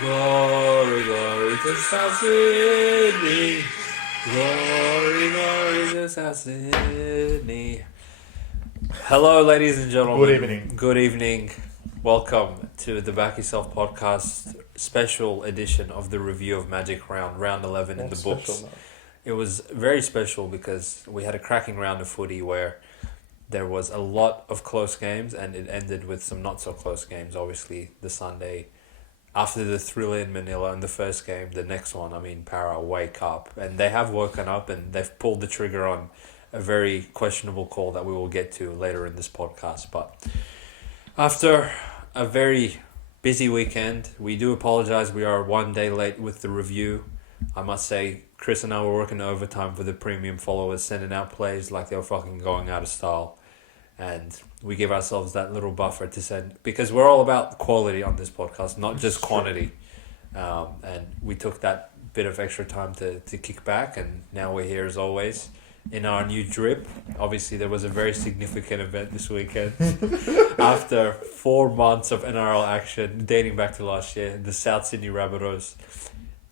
Glory, glory to South Sydney. Glory, glory to South Sydney. Hello, ladies and gentlemen. Good evening. Good evening. Welcome to the BackYourself Podcast special edition of the review of Magic Round, Round 11 in the books. It was very special because we had a cracking round of footy where there was a lot of close games and it ended with some not so close games. Obviously, the Sunday after the thriller in Manila in the first game, the next one, Para wake up. And they have woken up and they've pulled the trigger on a very questionable call that we will get to later in this podcast. But after a very busy weekend, we do apologize. We are one day late with the review. I must say, Chris and I were working overtime for the premium followers, sending out plays like they were fucking going out of style. And we give ourselves that little buffer to send, because we're all about quality on this podcast, not just quantity. And we took that bit of extra time to kick back, and now we're here as always in our new drip. Obviously, there was a very significant event this weekend. After 4 months of NRL action, dating back to last year, the South Sydney Rabbitohs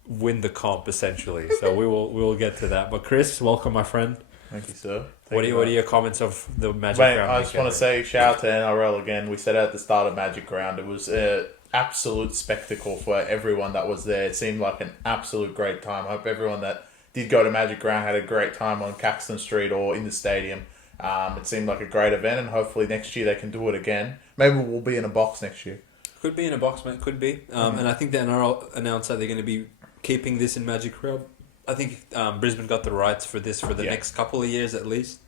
win the comp essentially. So we will get to that. But Chris, welcome, my friend. Thank you, sir. What are your comments of the Magic Round? Round? I just want to say shout out to NRL again. We said at the start of Magic Round, it was an absolute spectacle for everyone that was there. It seemed like an absolute great time. I hope everyone that did go to Magic Round had a great time on Caxton Street or in the stadium. It seemed like a great event, and hopefully next year they can do it again. Maybe we'll be in a box next year. Could be in a box, man. Could be. And I think the NRL announced that they're going to be keeping this in Magic Round. I think Brisbane got the rights for this for the next couple of years at least,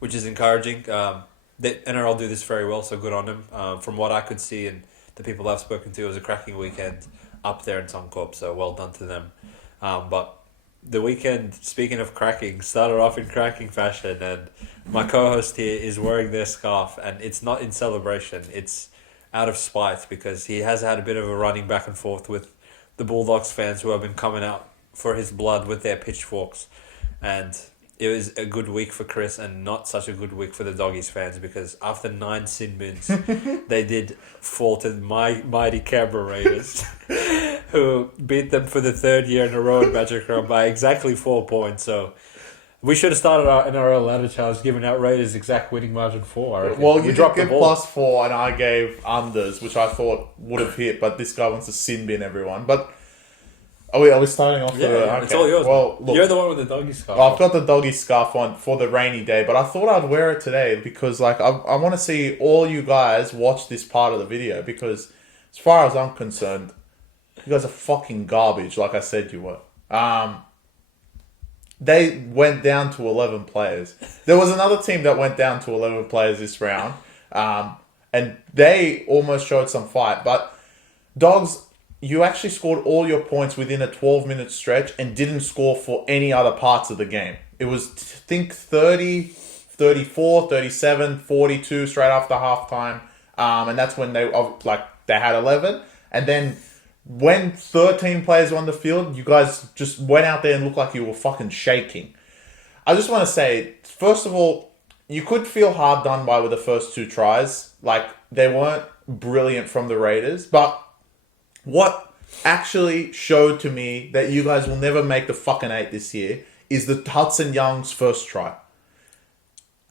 which is encouraging. The NRL do this very well, so good on them. From what I could see and the people I've spoken to, it was a cracking weekend up there in Suncorp, so well done to them. But the weekend, speaking of cracking, started off in cracking fashion, and my co-host here is wearing their scarf, and it's not in celebration, it's out of spite, because he has had a bit of a running back and forth with the Bulldogs fans who have been coming out for his blood with their pitchforks. And it was a good week for Chris and not such a good week for the Doggies fans, because after 9 sin bins, they did fall to my mighty Canberra Raiders, who beat them for the third year in a row in Magic Round by exactly 4 points. So we should have started our NRL ladder challenge giving out Raiders exact winning margin 4. Well, you dropped give +4 and I gave unders, which I thought would have hit, but this guy wants to sin bin everyone. But are we starting off? Yeah, it's all yours. Well, look, you're the one with the doggy scarf. I've got the doggy scarf on for the rainy day, but I thought I'd wear it today because I want to see all you guys watch this part of the video, because as far as I'm concerned, you guys are fucking garbage, like I said you were. They went down to 11 players. There was another team that went down to 11 players this round, and they almost showed some fight. But Dogs, you actually scored all your points within a 12-minute stretch and didn't score for any other parts of the game. It was, I think, 30, 34, 37, 42 straight after halftime. And that's when they had 11. And then when 13 players were on the field, you guys just went out there and looked like you were fucking shaking. I just want to say, first of all, you could feel hard done by with the first 2 tries. Like, they weren't brilliant from the Raiders, but what actually showed to me that you guys will never make the fucking 8 this year is the Hudson Young's first try.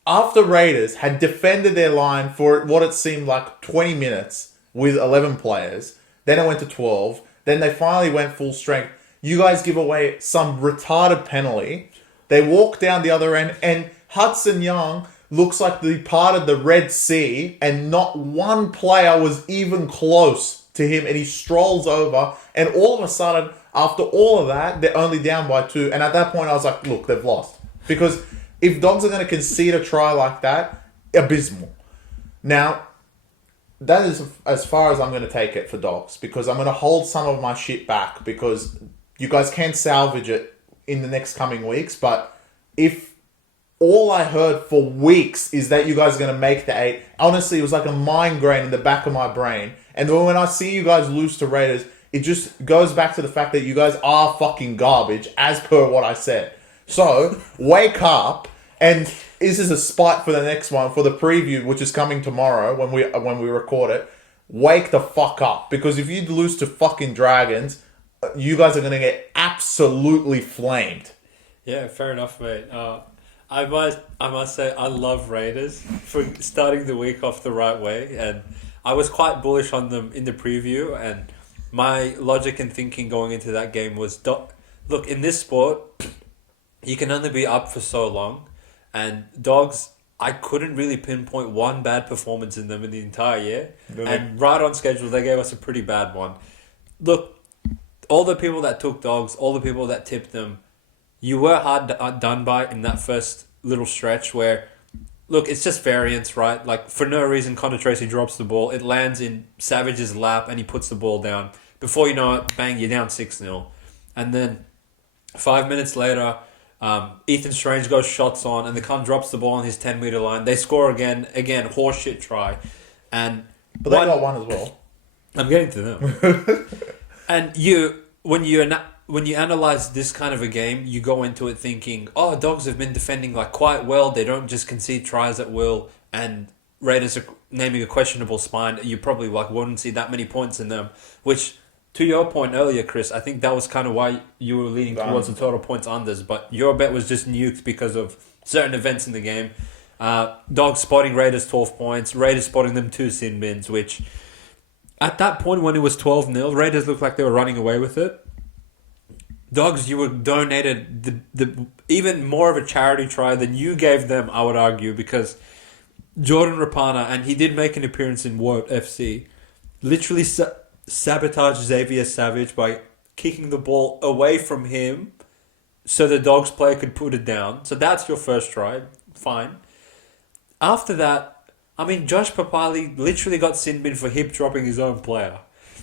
After Raiders had defended their line for what it seemed like 20 minutes with 11 players, then it went to 12, then they finally went full strength. You guys give away some retarded penalty. They walk down the other end, and Hudson Young looks like they parted the Red Sea, and not one player was even close to him, and he strolls over, and all of a sudden, after all of that, they're only down by 2, and at that point I was like, look, they've lost. Because if Dogs are going to concede a try like that, abysmal. Now, that is as far as I'm going to take it for Dogs, because I'm going to hold some of my shit back, because you guys can salvage it in the next coming weeks, but if all I heard for weeks is that you guys are going to make the 8, honestly, it was like a migraine in the back of my brain. And then when I see you guys lose to Raiders, it just goes back to the fact that you guys are fucking garbage, as per what I said. So, wake up, and this is a spite for the next one, for the preview, which is coming tomorrow when we record it. wake the fuck up. Because if you lose to fucking Dragons, you guys are going to get absolutely flamed. Yeah, fair enough, mate. I must say I love Raiders for starting the week off the right way, and I was quite bullish on them in the preview, and my logic and thinking going into that game was, look, in this sport, you can only be up for so long, and Dogs, I couldn't really pinpoint one bad performance in them in the entire year, and right on schedule, they gave us a pretty bad one. Look, all the people that took Dogs, all the people that tipped them, you were hard done by in that first little stretch where, look, it's just variance, right? Like, for no reason, Connor Tracy drops the ball. It lands in Savage's lap and he puts the ball down. Before you know it, bang, you're down 6-0. And then 5 minutes later, Ethan Strange goes shots on and the cunt drops the ball on his 10-meter line. They score again, horseshit try. But they got one as well. I'm getting to them. And when you analyze this kind of a game, you go into it thinking, oh, Dogs have been defending like quite well. They don't just concede tries at will, and Raiders are naming a questionable spine. You probably like wouldn't see that many points in them. Which, to your point earlier, Chris, I think that was kind of why you were leaning towards the total points unders. But your bet was just nuked because of certain events in the game. Dogs spotting Raiders 12 points, Raiders spotting them 2 sin bins, which at that point when it was 12-0, Raiders looked like they were running away with it. Dogs, you were donated the even more of a charity try than you gave them, I would argue, because Jordan Rapana, and he did make an appearance in Wort FC, literally sabotaged Xavier Savage by kicking the ball away from him so the Dogs player could put it down. So that's your first try. Fine. After that, I mean, Josh Papali literally got sin bin for hip dropping his own player.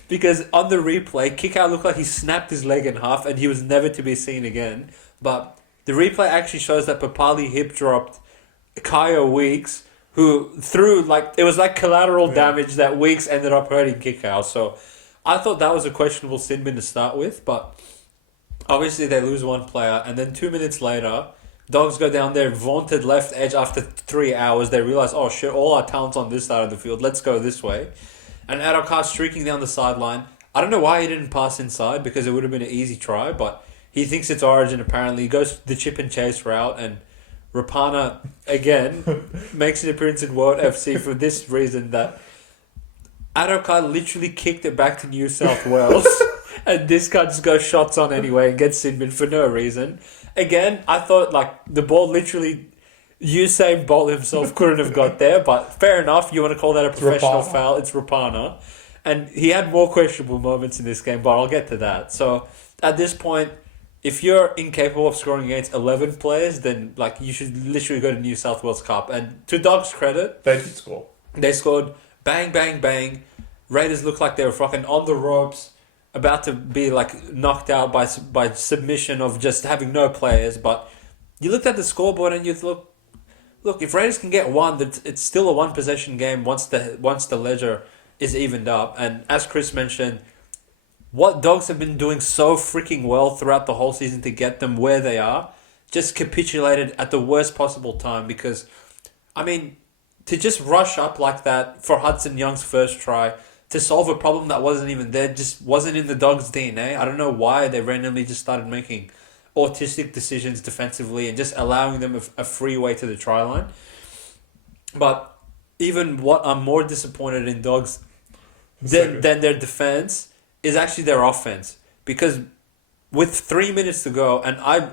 Because on the replay, Kickout looked like he snapped his leg in half and he was never to be seen again. But the replay actually shows that Papali hip dropped Kyle Weeks, who threw, like, it was like collateral damage that Weeks ended up hurting Kickout. So I thought that was a questionable sin bin to start with. But obviously they lose one player. And then 2 minutes later, Dogs go down their vaunted left edge after 3 hours. They realise, oh shit, all our talent's on this side of the field. Let's go this way. And Adokar streaking down the sideline. I don't know why he didn't pass inside because it would have been an easy try, but he thinks it's Origin apparently. He goes the chip and chase route, and Rapana, again, makes an appearance in World FC for this reason, that Adokar literally kicked it back to New South Wales, and this guy just goes shots on anyway and gets sin bin for no reason. Again, I thought, like, the ball literally, Usain Bolt himself couldn't have got there, but fair enough, you want to call that a professional foul, it's Rapana. And he had more questionable moments in this game, but I'll get to that. So, at this point, if you're incapable of scoring against 11 players, then, like, you should literally go to New South Wales Cup. And to Dogs' credit, they did score. They scored, bang, bang, bang. Raiders looked like they were fucking on the ropes, about to be like knocked out by submission of just having no players. But you looked at the scoreboard and you thought, look, if Raiders can get one, it's still a one possession game once the ledger is evened up. And as Chris mentioned, what Dogs have been doing so freaking well throughout the whole season to get them where they are, just capitulated at the worst possible time. Because, I mean, to just rush up like that for Hudson Young's first try, to solve a problem that wasn't even there, just wasn't in the Dogs' DNA. I don't know why they randomly just started making autistic decisions defensively and just allowing them a free way to the try line. But even what I'm more disappointed in Dogs than their defense is actually their offense. Because with 3 minutes to go, and I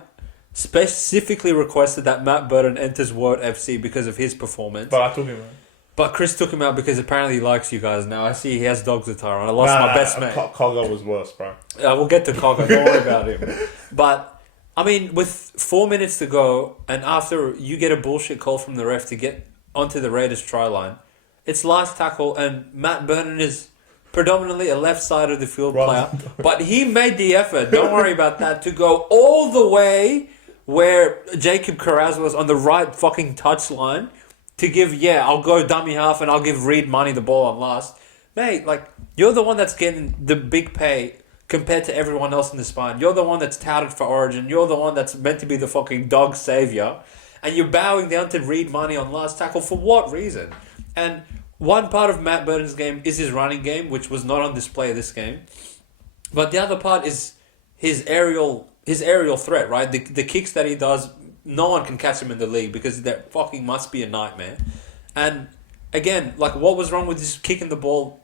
specifically requested that Matt Burton enters Word FC because of his performance. But I took him out. But Chris took him out because apparently he likes you guys now. I see he has Dogs attire on. I lost my best mate. Cogger was worse, bro. We'll get to Cogger. Don't worry about him. But, I mean, with 4 minutes to go, and after you get a bullshit call from the ref to get onto the Raiders try line, it's last tackle, and Matt Burton is predominantly a left side of the field player. But he made the effort, don't worry about that, to go all the way where Jacob Carraz was on the right fucking touchline, to give, I'll go dummy half and I'll give Reed Money the ball on last. Mate, like, you're the one that's getting the big pay compared to everyone else in the spine. You're the one that's touted for Origin. You're the one that's meant to be the fucking dog savior. And you're bowing down to Reed Money on last tackle for what reason? And one part of Matt Burton's game is his running game, which was not on display this game. But the other part is his aerial threat, right? The kicks that he does, no one can catch him in the league because that fucking must be a nightmare. And again, like, what was wrong with just kicking the ball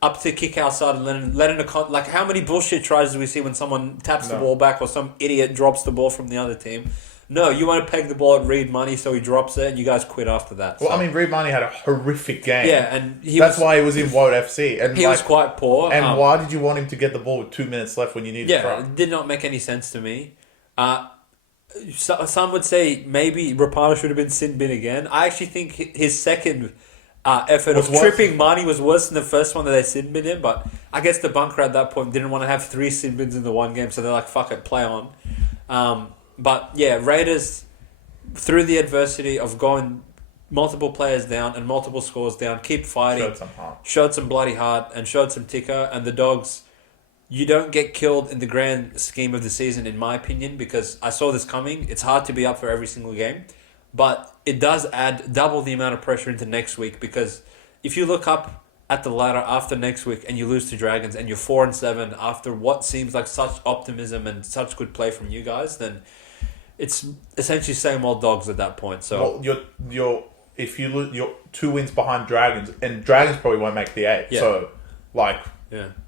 up to kick outside and letting like, how many bullshit tries do we see when someone taps the ball back or some idiot drops the ball from the other team? No, you want to peg the ball at Reed Money, so he drops it, and you guys quit after that. Well, I mean, Reed Money had a horrific game. Yeah, and that's why he was in Wold FC. And he was quite poor. And why did you want him to get the ball with 2 minutes left when you needed to try? It did not make any sense to me. Some would say maybe Rapana should have been sin bin again. I actually think his second effort of tripping Marnie was worse than the first one that they sin bin him, but I guess the bunker at that point didn't want to have 3 sin bins in the one game, so they're like, fuck it, play on. But yeah, Raiders, through the adversity of going multiple players down and multiple scores down, keep fighting, showed some bloody heart and showed some ticker. And the Dogs, you don't get killed in the grand scheme of the season, in my opinion, because I saw this coming. It's hard to be up for every single game, but it does add double the amount of pressure into next week, because if you look up at the ladder after next week and you lose to Dragons and you're 4-7 after what seems like such optimism and such good play from you guys, then it's essentially same old Dogs at that point. So you're if you lose, you're 2 wins behind Dragons, and Dragons probably won't make the 8. Yeah. So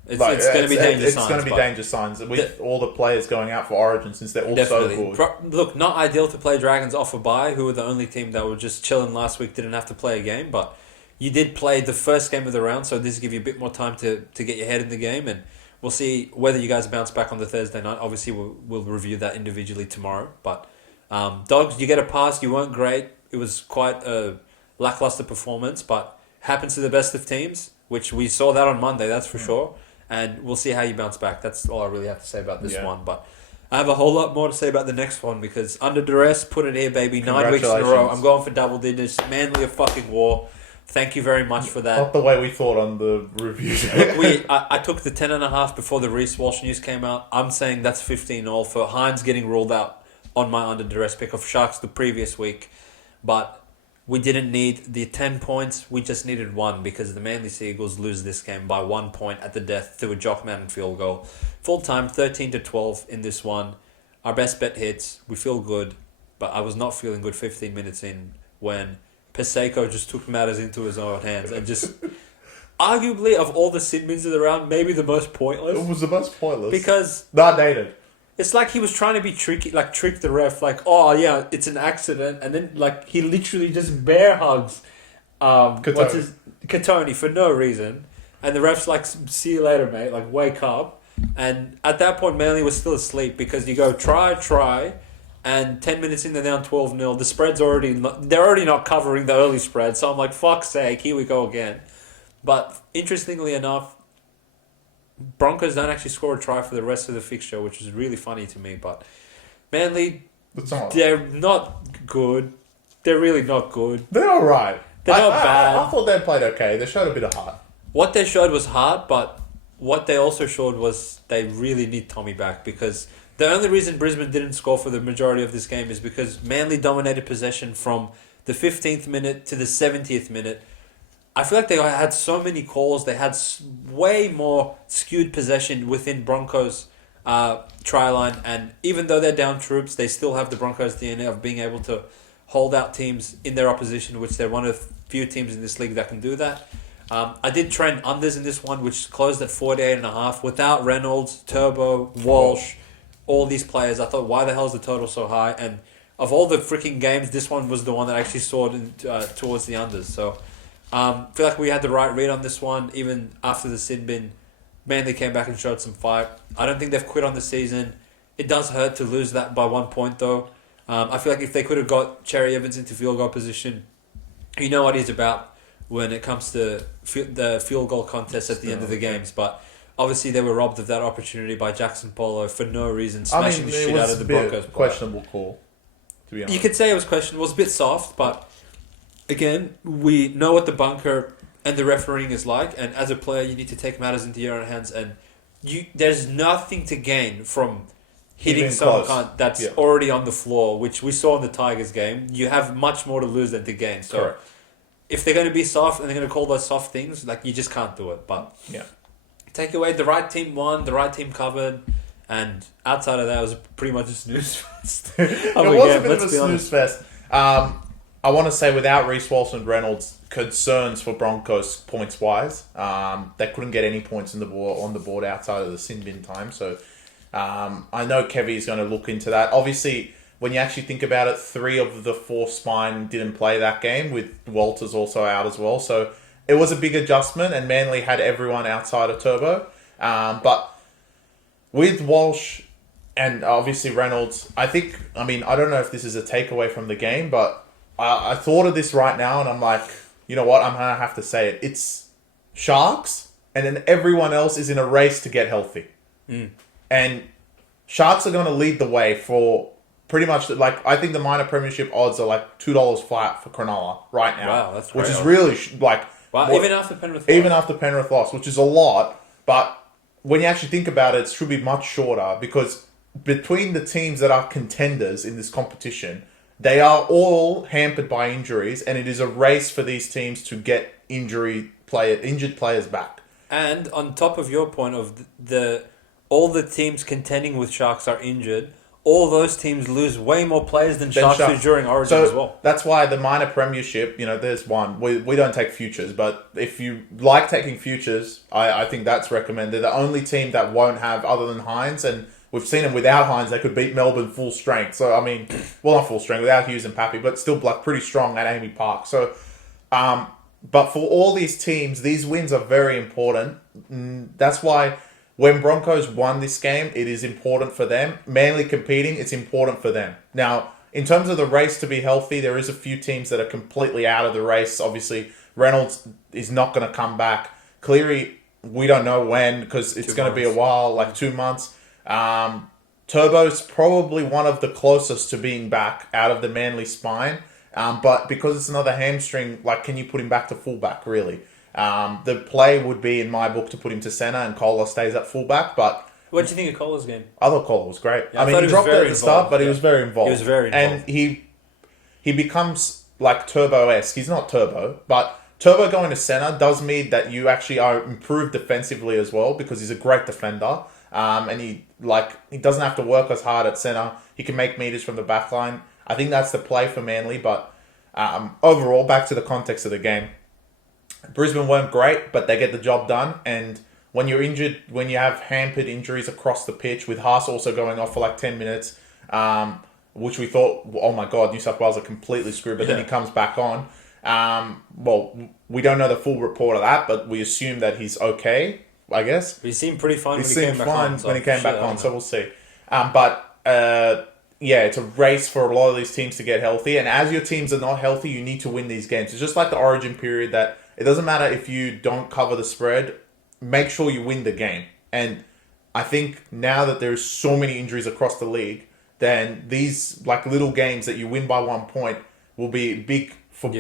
it's going to be dangerous signs. It's going to be dangerous signs with all the players going out for Origin, since they're all so good. Look, not ideal to play Dragons off a bye, who were the only team that were just chilling last week, didn't have to play a game, but you did play the first game of the round, so this will give you a bit more time to get your head in the game, and we'll see whether you guys bounce back on the Thursday night. Obviously, we'll review that individually tomorrow. But Dogs, you get a pass. You weren't great. It was quite a lackluster performance, but happens to the best of teams, which we saw that on Monday, that's for sure. And we'll see how you bounce back. That's all I really have to say about this one. But I have a whole lot more to say about the next one, because under duress, put it here, baby. 9 weeks in a row. I'm going for double digits. Manly a fucking war. Thank you very much for that. Not the way we thought on the review. Look, I took the 10.5 before the Reece Walsh news came out. I'm saying that's 15-all for Hines getting ruled out on my under duress pick of Sharks the previous week. But we didn't need the 10 points. We just needed 1, because the Manly Seagulls lose this game by 1 point at the death through a Jock Mountain field goal. Full time, 13-12 in this one. Our best bet hits. We feel good, but I was not feeling good 15 minutes in when Paseko just took matters into his own hands and just, arguably, of all the sin bins in the round, maybe the most pointless. It was the most pointless. Because not dated. It's like he was trying to be tricky, like trick the ref, like, oh yeah, it's an accident, and then like he literally just bear hugs Katoni for no reason, and the ref's like, see you later, mate, like, wake up. And at that point, Manly was still asleep, because you go try, and 10 minutes in, they're down 12-0. The spread's they're already not covering the early spread, so I'm like, fuck's sake, here we go again. But interestingly enough, Broncos don't actually score a try for the rest of the fixture, which is really funny to me. But Manly, they're not good. They're really not good. They're all right. They're not bad. I thought they played okay. They showed a bit of heart. What they showed was heart, but what they also showed was they really need Tommy back, because the only reason Brisbane didn't score for the majority of this game is because Manly dominated possession from the 15th minute to the 70th minute. I feel like they had so many calls. They had way more skewed possession within Broncos' try line. And even though they're down troops, they still have the Broncos' DNA of being able to hold out teams in their opposition, which they're one of the few teams in this league that can do that. I did trend unders in this one, which closed at 48.5. Without Reynolds, Turbo, Walsh, all these players, I thought, why the hell is the total so high? And of all the freaking games, this one was the one that actually soared towards the unders. So I feel like we had the right read on this one. Even after the sin bin, Manly came back and showed some fight. I don't think they've quit on the season. It does hurt to lose that by 1 point, though. I feel like if they could have got Cherry Evans into field goal position, you know what he's about when it comes to the field goal contest at the end of the games. But obviously they were robbed of that opportunity by Jackson Polo for no reason, smashing the shit out of the Broncos. Questionable call, to be honest. You could say it was questionable. It was a bit soft, but again, we know what the bunker and the refereeing is like, and as a player, you need to take matters into your own hands, and there's nothing to gain from hitting someone that's already on the floor, which we saw in the Tigers game. You have much more to lose than to gain. So, if they're going to be soft and they're going to call those soft things, like, you just can't do it. But yeah, take away the right team won, the right team covered, and outside of that, it was pretty much a snooze fest. it was a bit of a snooze fest. I want to say without Reece Walsh and Reynolds, concerns for Broncos points wise. They couldn't get any points on the board outside of the sin bin time. So I know Kevy's going to look into that. Obviously, when you actually think about it, 3 of the 4 spine didn't play that game, with Walters also out as well. So it was a big adjustment, and Manly had everyone outside of Turbo. But with Walsh and obviously Reynolds, I don't know if this is a takeaway from the game, but I thought of this right now, and I'm like, you know what? I'm going to have to say it. It's Sharks, and then everyone else is in a race to get healthy. And Sharks are going to lead the way for pretty much, like, I think the minor premiership odds are like $2 flat for Cronulla right now. Wow, that's great. Which is really, even after Penrith lost. Even after Penrith lost, which is a lot. But when you actually think about it, it should be much shorter, because between the teams that are contenders in this competition, they are all hampered by injuries, and it is a race for these teams to get injured players back. And on top of your point of all the teams contending with Sharks are injured, all those teams lose way more players than Sharks do during Origin as well. That's why the minor premiership, there's one. We don't take futures, but if you like taking futures, I think that's recommended. The only team that won't have, other than Hines, and we've seen them without Hines, they could beat Melbourne full strength. So, not full strength, without Hughes and Pappy, but still pretty strong at Amy Park. So, but for all these teams, these wins are very important. That's why when Broncos won this game, it is important for them. Manly competing, it's important for them. Now, in terms of the race to be healthy, there is a few teams that are completely out of the race. Obviously, Reynolds is not going to come back. Cleary, we don't know when, because it's going to be a while, like 2 months. Turbo's probably one of the closest to being back out of the Manly spine. But because it's another hamstring, can you put him back to fullback, really? The play would be, in my book, to put him to centre and Kohler stays at fullback. But what did you think of Kohler's game? I thought Kohler was great. Yeah, he dropped it at the start, but he was very involved. He was very involved. And he becomes like Turbo-esque. He's not Turbo, but Turbo going to centre does mean that you actually are improved defensively as well, because he's a great defender. And he doesn't have to work as hard at centre. He can make meters from the back line. I think that's the play for Manly. But overall, back to the context of the game, Brisbane weren't great, but they get the job done. And when you're injured, when you have hampered injuries across the pitch, with Haas also going off for like 10 minutes, which we thought, oh my God, New South Wales are completely screwed, but then he comes back on. We don't know the full report of that, but we assume that he's okay, I guess. He seemed pretty fine when he came back on. So we'll see. It's a race for a lot of these teams to get healthy. And as your teams are not healthy, you need to win these games. It's just like the Origin period, that it doesn't matter if you don't cover the spread, make sure you win the game. And I think now that there's so many injuries across the league, then these little games that you win by 1 point will be big for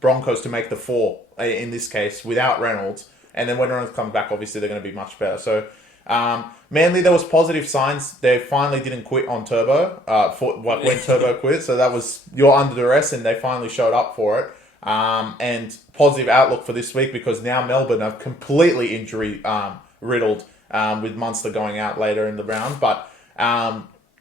Broncos to make the 4 in this case without Reynolds. And then when Reynolds comes back, obviously they're going to be much better. So Manly, there was positive signs. They finally didn't quit on Turbo when Turbo quit. So that was, you're under duress, and they finally showed up for it. And positive outlook for this week, because now Melbourne are completely injury riddled with Munster going out later in the round. But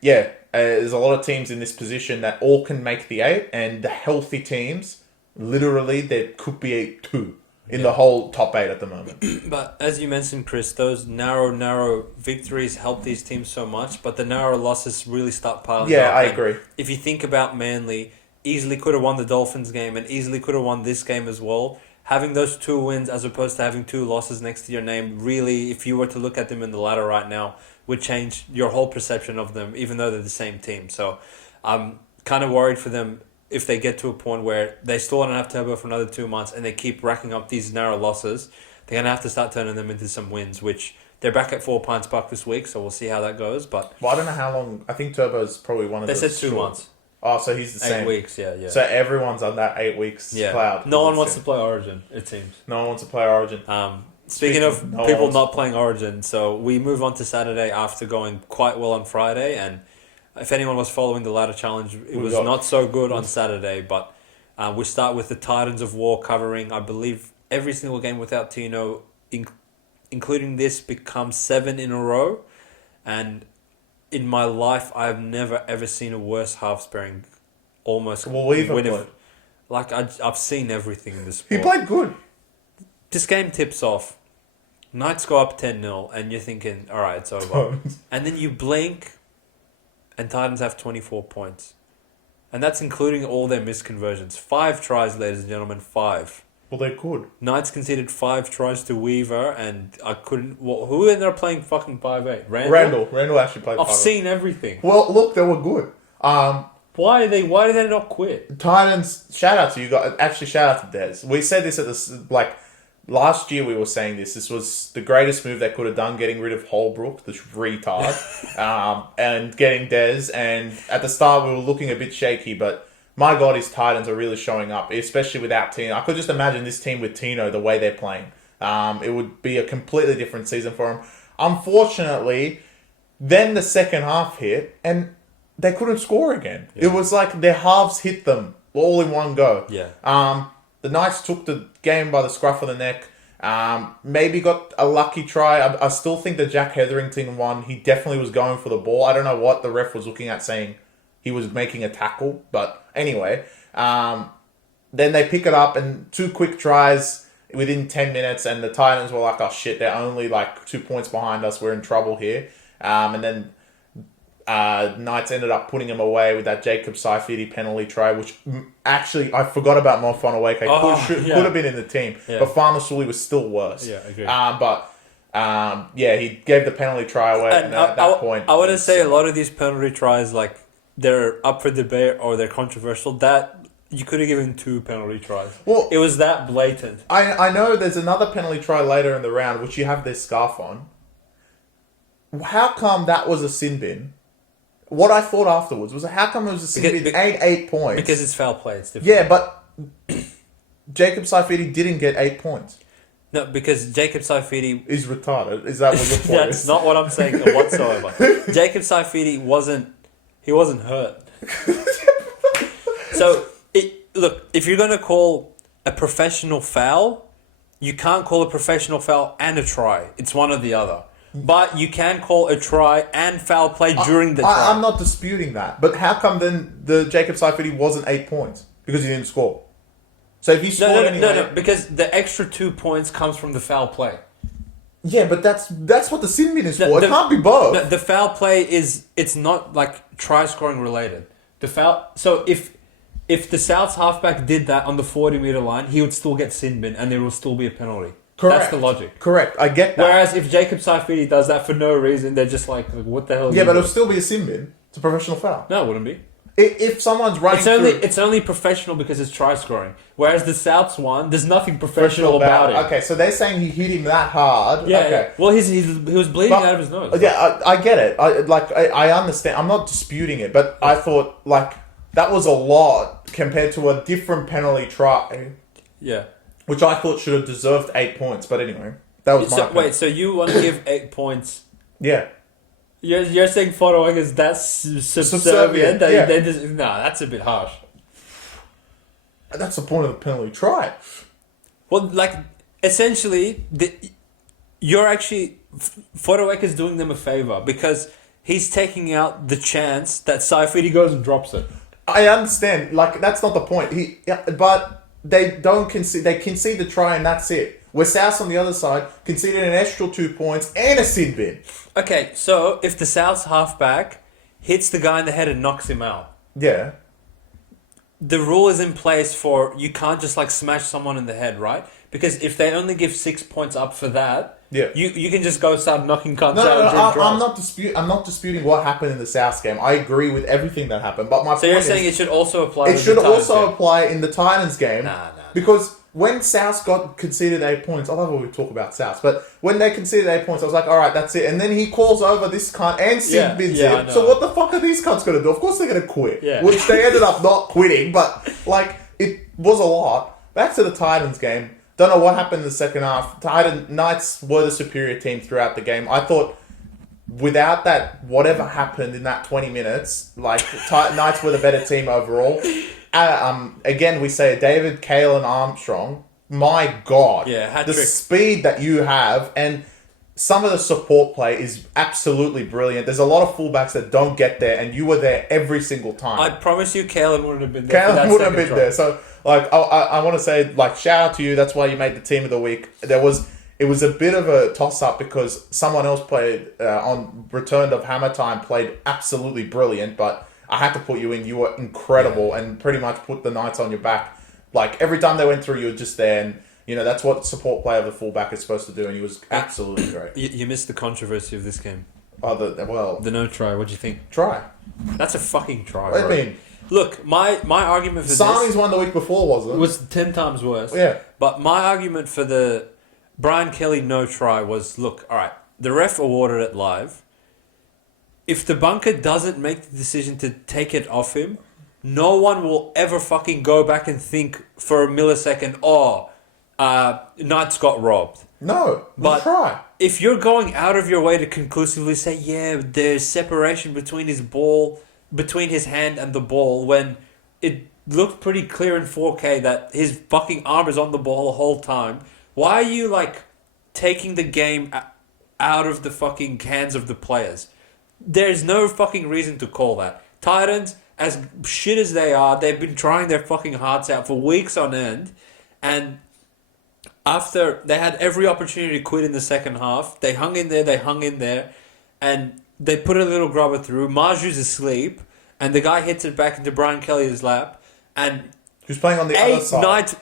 there's a lot of teams in this position that all can make the 8, and the healthy teams, literally, there could be 2 in the whole top 8 at the moment. But as you mentioned, Chris, those narrow victories help these teams so much, but the narrow losses really start piling up. Yeah, I agree. If you think about Manly, easily could have won the Dolphins game and easily could have won this game as well. Having those 2 wins as opposed to having 2 losses next to your name, really, if you were to look at them in the ladder right now, would change your whole perception of them, even though they're the same team. So I'm kind of worried for them if they get to a point where they still don't have Turbo for another 2 months and they keep racking up these narrow losses. They're going to have to start turning them into some wins, which they're back at 4 Pines Park this week, so we'll see how that goes. But I don't know how long. I think Turbo's probably one of the... They said 2 months. Oh, so he's the same. 8 weeks, yeah. So everyone's on that 8 weeks cloud. No one wants to play Origin, it seems. No one wants to play Origin. Speaking of people not playing Origin, so we move on to Saturday after going quite well on Friday, and if anyone was following the ladder challenge, it was not so good on Saturday, but We start with the Titans of War covering, I believe, every single game without Tino, including this, becomes 7 in a row. And in my life, I've never ever seen a worse halves pairing. Almost. Well, we've played. Like, I've seen everything in this sport. He played good. This game tips off. Knights go up 10-0, and you're thinking, all right, it's over. And then you blink, and Titans have 24 points. And that's including all their missed conversions. 5 tries, ladies and gentlemen, 5. Well, they could. Knights conceded 5 tries to Weaver, and I couldn't... Well, who ended up playing fucking 5'8"? Randall actually played 5'8". I've seen everything. Well, look, they were good. Why did they not quit? Titans, shout out to you guys. Actually, shout out to Des. We said this at the... Last year we were saying this. This was the greatest move they could have done, getting rid of Holbrook, the retard, and getting Des. And at the start we were looking a bit shaky, but my God, his Titans are really showing up, especially without Tino. I could just imagine this team with Tino, the way they're playing. It would be a completely different season for them. Unfortunately, then the second half hit, and they couldn't score again. Yeah. It was like their halves hit them all in one go. Yeah. The Knights took the game by the scruff of the neck. Maybe got a lucky try. I still think the Jack Hetherington one, he definitely was going for the ball. I don't know what the ref was looking at, saying he was making a tackle. But anyway, then they pick it up, and 2 quick tries within 10 minutes. And the Titans were like, oh shit, they're only like 2 points behind us. We're in trouble here. And then Knights ended up putting him away with that Jacob Saifidi penalty try, which actually I forgot about Mo Fonawake. Could have been in the team, but Farmasuli was still worse. Yeah, I agree. He gave the penalty try away at that point. I want to say a lot of these penalty tries, like, they're up for debate or they're controversial. That you could have given 2 penalty tries. Well, it was that blatant. I know there's another penalty try later in the round, which you have their scarf on. How come that was a sin bin? What I thought afterwards was, how come it was a sin bin? 8 points? Because it's foul play. It's different. Yeah, but Jacob Saifidi didn't get 8 points. No, because Jacob Saifidi is retarded. Is that what your point That's is? not what I'm saying whatsoever. Jacob Saifidi wasn't hurt. So, look, if you're going to call a professional foul, you can't call a professional foul and a try. It's one or the other. But you can call a try and foul play during the try. I'm not disputing that. But how come then the Jacob Saifidi wasn't 8 points? Because he didn't score. So if he scored anyway... No, because the extra 2 points comes from the foul play. Yeah, but that's what the sin bin is for. It can't be both. The foul play it's not like try scoring related. So if the South's halfback did that on the 40-meter line, he would still get sin bin and there will still be a penalty. Correct. That's the logic. Correct. I get that. Whereas if Jacob Saifidi does that for no reason, they're just like, what the hell? Yeah, but it'll still be a sin bin. It's a professional foul. No, it wouldn't be. If someone's running it's only professional because it's try scoring. Whereas the South's one, there's nothing professional about it. Okay, so they're saying he hit him that hard. Yeah. Okay. Yeah. Well, he was bleeding out of his nose. Yeah, I get it. I understand. I'm not disputing it, but I thought that was a lot compared to a different penalty try. Yeah. Which I thought should have deserved 8 points, but anyway, that was my opinion. Wait, so you want to give 8 points? Yeah. You're saying Fonawake is that subservient? Yeah. No, that's a bit harsh. That's the point of the penalty try. Well, essentially, you're actually... Fonawake is doing them a favour because he's taking out the chance that Saifidi goes and drops it. I understand. That's not the point. But... They don't concede. They concede the try and that's it. Where South on the other side conceded an extra 2 points and a sin bin. Okay, so if the South's halfback hits the guy in the head and knocks him out, yeah, the rule is in place for you can't just smash someone in the head, right? Because if they only give 6 points up for that, yeah, you can just go start knocking cunts out. I'm not disputing what happened in the South game. I agree with everything that happened. But my point is, you're saying it should also apply. It should also apply in the Titans game. Nah. Because when South got conceded 8 points, I love when we talk about South, but when they conceded 8 points, I was like, all right, that's it. And then he calls over this cunt and sin bins him. So what the fuck are these cunts going to do? Of course they're going to quit. Yeah. Which they ended up not quitting, but it was a lot. Back to the Titans game. Don't know what happened in the second half. Knights were the superior team throughout the game. I thought without that, whatever happened in that 20 minutes, Knights were the better team overall. again, we say David Kalen Armstrong. My God. Yeah, hat the trick. speed that you have, and some of the support play is absolutely brilliant. There's a lot of fullbacks that don't get there, and you were there every single time. I promise you, Kalen wouldn't have been there. Kalen wouldn't have been there. So, like, I want to say, like, shout out to you. That's why you made the team of the week. It was a bit of a toss-up because someone else played on Returned of Hammer Time, played absolutely brilliant, but I had to put you in. You were incredible and pretty much put the Knights on your back. Like, every time they went through, you were just there, and, you know, that's what support play of the fullback is supposed to do, and he was absolutely great. You missed the controversy of this game. Oh, the no try. What'd you think? Try. That's a fucking try, What do bro. you mean? Look, my argument for Sami's one the week before, wasn't it? was 10 times worse. Yeah. But my argument for the Brian Kelly no try was, look, all right, the ref awarded it live. If the bunker doesn't make the decision to take it off him, no one will ever fucking go back and think for a millisecond, Knights got robbed. No, but try. If you're going out of your way to conclusively say, yeah, there's separation between his hand and the ball, when it looked pretty clear in 4K that his fucking arm is on the ball the whole time, why are you, like, taking the game out of the fucking hands of the players? There's no fucking reason to call that. Titans, as shit as they are, they've been trying their fucking hearts out for weeks on end, and after they had every opportunity to quit in the second half, they hung in there, and they put a little grubber through. Marju's asleep, and the guy hits it back into Brian Kelly's lap, and who's playing on the other side.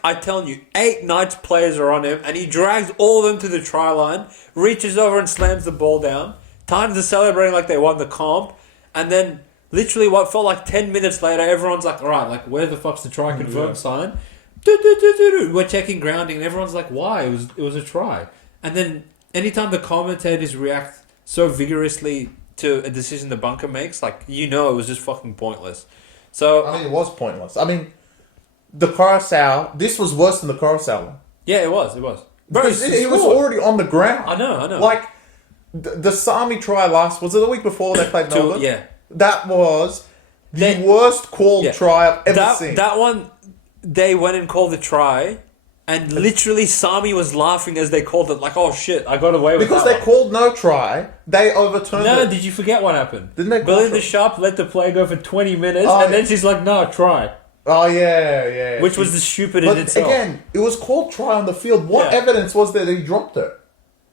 8 Knights players are on him, and he drags all of them to the try line, reaches over and slams the ball down. Titans are celebrating like they won the comp, and then literally what felt like 10 minutes later, everyone's like, all right, like, where the fuck's the try confirm sign? We're checking grounding, and everyone's like, why? It was a try. And then anytime the commentators react so vigorously to a decision the bunker makes, like, you know it was just fucking pointless. So I mean, it was pointless. I mean, the Coruscant, this was worse than the Coruscant one. Yeah, it was. Bro, he was already on the ground. I know. Like, the Sami try was it the week before they played Melbourne? Yeah. That was the worst called try I've ever seen. That one, they went and called the try, and literally Sami was laughing as they called it, like, oh shit, I got away with because that they called no try, they overturned it. No, did you forget what happened? Didn't they? Belinda Sharp let the play go for 20 minutes, and then she's like, no, try. Oh, yeah. Which was the stupid in itself. Again, it was called try on the field. What evidence was there that he dropped it?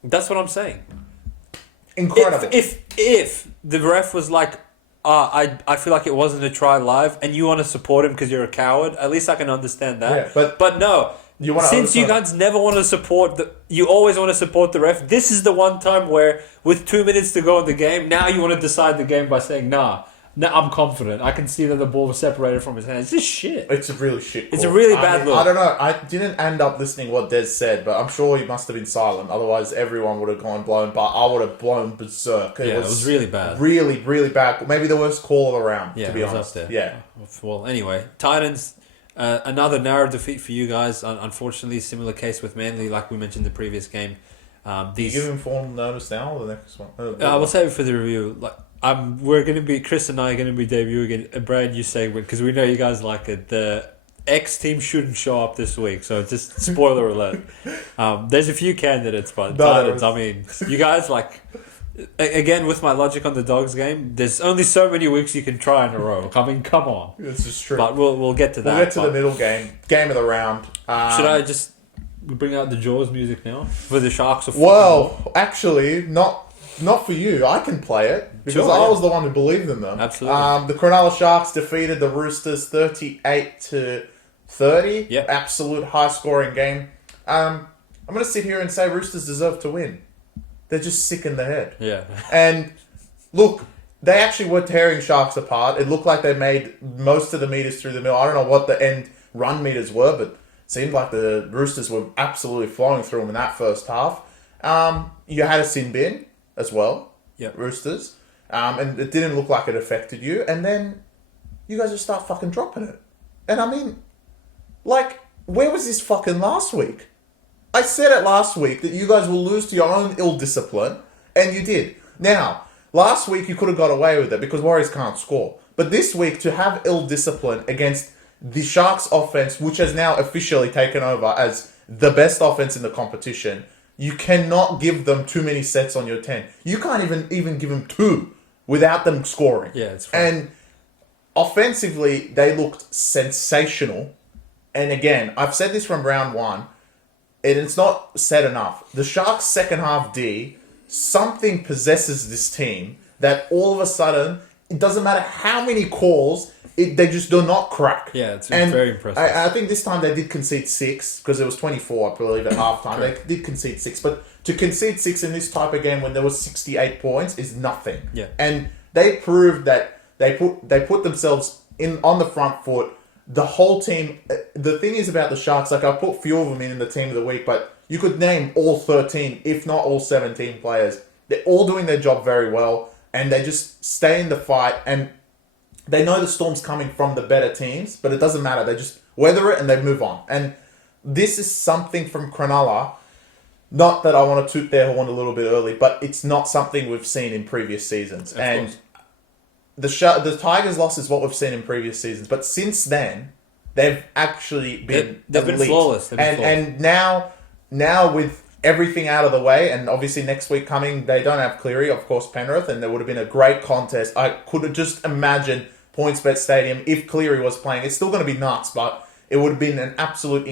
That's what I'm saying. Incredible. If the ref was like, I feel like it wasn't a try live, and you want to support him because you're a coward, at least I can understand that. Yeah, but no, since you guys never want to support you always want to support the ref. This is the one time where, with 2 minutes to go in the game, now you want to decide the game by saying, nah, I'm confident. I can see that the ball was separated from his hand. It's just shit. It's a really shit call. It's a really bad look. I don't know. I didn't end up listening what Des said, but I'm sure he must have been silent. Otherwise, everyone would have gone blown. But I would have blown berserk. It was really bad. Really, really bad. Maybe the worst call around, to be honest. Up there. Yeah. Well, anyway, Titans, another narrow defeat for you guys. Unfortunately, similar case with Manly, like we mentioned in the previous game. You give him form notice now or the next one? We'll save it for the review. Chris and I are going to be debuting a brand new segment because we know you guys like it. The X team shouldn't show up this week, so just spoiler alert. There's a few candidates, but Titans, I mean, you guys, like, again, with my logic on the Dogs game, there's only so many weeks you can try in a row. I mean, come on. This is true. But we'll get to that. We'll get to the middle game of the round. Should I just bring out the Jaws music now for the Sharks? Actually, not for you. I can play it because I was the one who believed in them. Absolutely. The Cronulla Sharks defeated the Roosters 38-30. Yep. Absolute high-scoring game. I'm going to sit here and say Roosters deserve to win. They're just sick in the head. Yeah. And look, they actually were tearing Sharks apart. It looked like they made most of the meters through the middle. I don't know what the end run meters were, but it seemed like the Roosters were absolutely flowing through them in that first half. You had a sin bin as well, Roosters, and it didn't look like it affected you, and then you guys just start fucking dropping it. And I mean, like, where was this fucking last week? I said it last week that you guys will lose to your own ill discipline, and you did. Now, last week you could have got away with it because Warriors can't score, but this week to have ill discipline against the Sharks offense, which has now officially taken over as the best offense in the competition, you cannot give them too many sets on your 10. You can't even give them 2 without them scoring. Yeah, it's fine. And offensively, they looked sensational. And again, I've said this from round 1, and it's not said enough. The Sharks' second half D, something possesses this team that all of a sudden, it doesn't matter how many calls, they just do not crack. Yeah, it's very impressive. I think this time they did concede 6, because it was 24, I believe, at halftime. They did concede 6, but to concede 6 in this type of game when there was 68 points is nothing. Yeah. And they proved that they put themselves on the front foot. The whole team, the thing is about the Sharks, like I put few of them in the team of the week, but you could name all 13, if not all 17 players. They're all doing their job very well, and they just stay in the fight, and they know the storm's coming from the better teams, but it doesn't matter. They just weather it and they move on. And this is something from Cronulla. Not that I want to toot their horn a little bit early, but it's not something we've seen in previous seasons. And the Tigers' loss is what we've seen in previous seasons. But since then, they've actually been They've been flawless. And now with everything out of the way, and obviously next week coming, they don't have Cleary, of course, Penrith, and there would have been a great contest. I could have just imagined PointsBet Stadium if Cleary was playing. It's still going to be nuts, but it would have been an absolute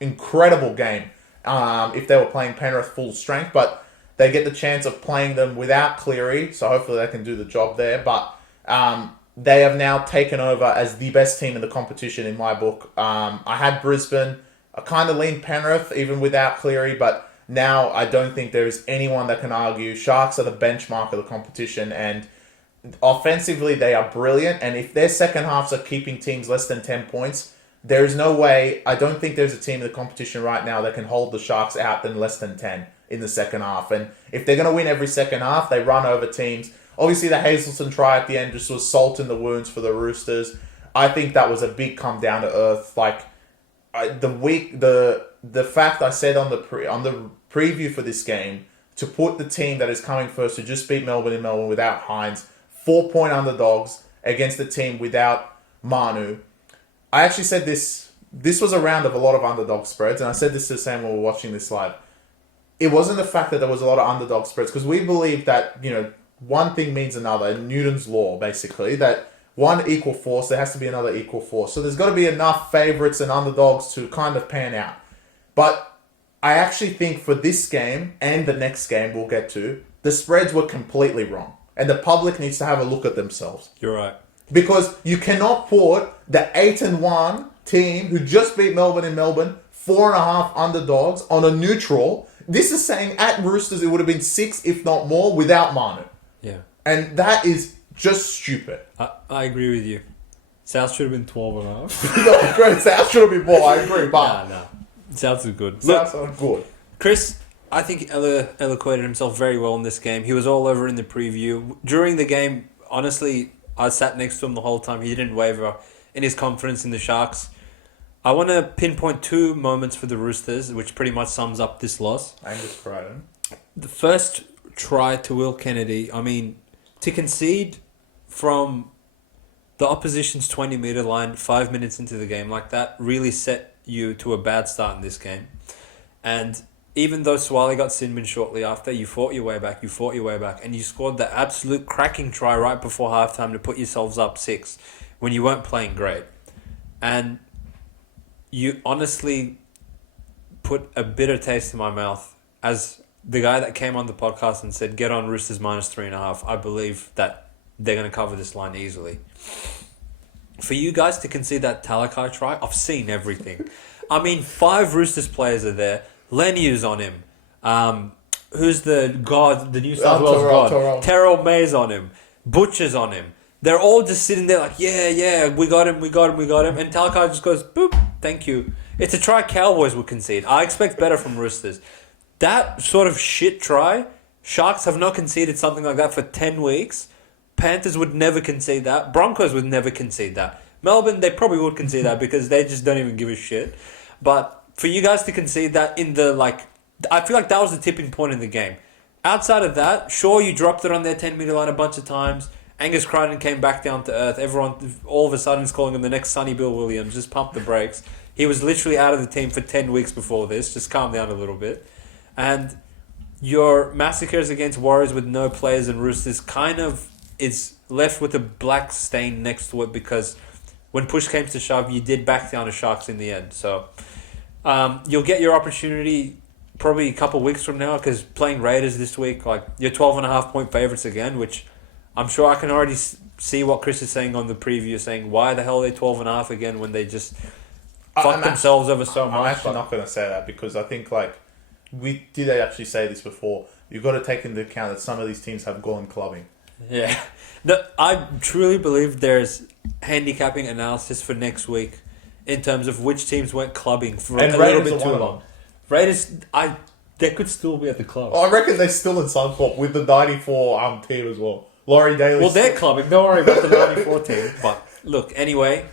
incredible game if they were playing Penrith full strength. But they get the chance of playing them without Cleary, so hopefully they can do the job there. But they have now taken over as the best team in the competition in my book. I had Brisbane. I kind of leaned Penrith even without Cleary, but now I don't think there is anyone that can argue. Sharks are the benchmark of the competition, and offensively they are brilliant. And if their second halves are keeping teams less than 10 points, there is no way. I don't think there's a team in the competition right now that can hold the Sharks out than less than 10 in the second half. And if they're going to win every second half, they run over teams. Obviously, the Hazelton try at the end just was salt in the wounds for the Roosters. I think that was a big come down to earth. Like the fact I said on the preview for this game, to put the team that is coming first to just beat Melbourne in Melbourne without Hines, 4-point underdogs against the team without Manu. I actually said this was a round of a lot of underdog spreads, and I said this to Sam when we were watching this live. It wasn't the fact that there was a lot of underdog spreads, because we believe that, one thing means another, Newton's law, basically, that one equal force, there has to be another equal force. So there's got to be enough favourites and underdogs to kind of pan out. But I actually think for this game and the next game we'll get to, the spreads were completely wrong. And the public needs to have a look at themselves. You're right. Because you cannot put the 8-1 team who just beat Melbourne in Melbourne, 4.5 underdogs on a neutral. This is saying at Roosters it would have been 6, if not more, without Manu. Yeah. And that is just stupid. I agree with you. South should have been 12.5. No, great. South should have been more. I agree, but no. South is good. South are good. Chris, I think eloquated himself very well in this game. He was all over in the preview. During the game, honestly, I sat next to him the whole time. He didn't waver in his confidence in the Sharks. I want to pinpoint 2 moments for the Roosters, which pretty much sums up this loss. Angus Crichton. The first try to Will Kennedy, to concede from the opposition's 20-metre line 5 minutes into the game like that really set you to a bad start in this game. And even though Swally got Sinbin shortly after, you fought your way back, and you scored the absolute cracking try right before halftime to put yourselves up 6 when you weren't playing great. And you honestly put a bitter taste in my mouth as the guy that came on the podcast and said, get on Roosters -3.5. I believe that they're going to cover this line easily. For you guys to concede that Talakai try, I've seen everything. 5 Roosters players are there. Leniu's on him. Who's the god, the New South Wales god? Terrell May's on him. Butcher's on him. They're all just sitting there like, yeah, we got him. And Talakai just goes, boop, thank you. It's a try Cowboys would concede. I expect better from Roosters. That sort of shit try, Sharks have not conceded something like that for 10 weeks. Panthers would never concede that. Broncos would never concede that. Melbourne, they probably would concede that because they just don't even give a shit. But for you guys to concede that in the, I feel like that was the tipping point in the game. Outside of that, sure, you dropped it on their 10-metre line a bunch of times, Angus Crichton came back down to earth. Everyone all of a sudden is calling him the next Sonny Bill Williams. Just pump the brakes. He was literally out of the team for 10 weeks before this. Just calm down a little bit. And your massacres against Warriors with no players and Roosters kind of is left with a black stain next to it because when push came to shove, you did back down to Sharks in the end. So you'll get your opportunity probably a couple of weeks from now because playing Raiders this week, like you're 12.5 point favourites again, which I'm sure I can already see what Chris is saying on the preview, saying why the hell are they 12.5 again when they just fuck themselves over so much. I'm actually not going to say that because I think like we did actually say this before. You've got to take into account that some of these teams have gone clubbing. Yeah. No, I truly believe there's handicapping analysis for next week in terms of which teams went clubbing for a little bit too long. Raiders, they could still be at the club. I reckon they're still in Suncorp with the 94 team as well. Laurie Daly. Well, they're clubbing. Don't worry about the 94 team. But look, anyway,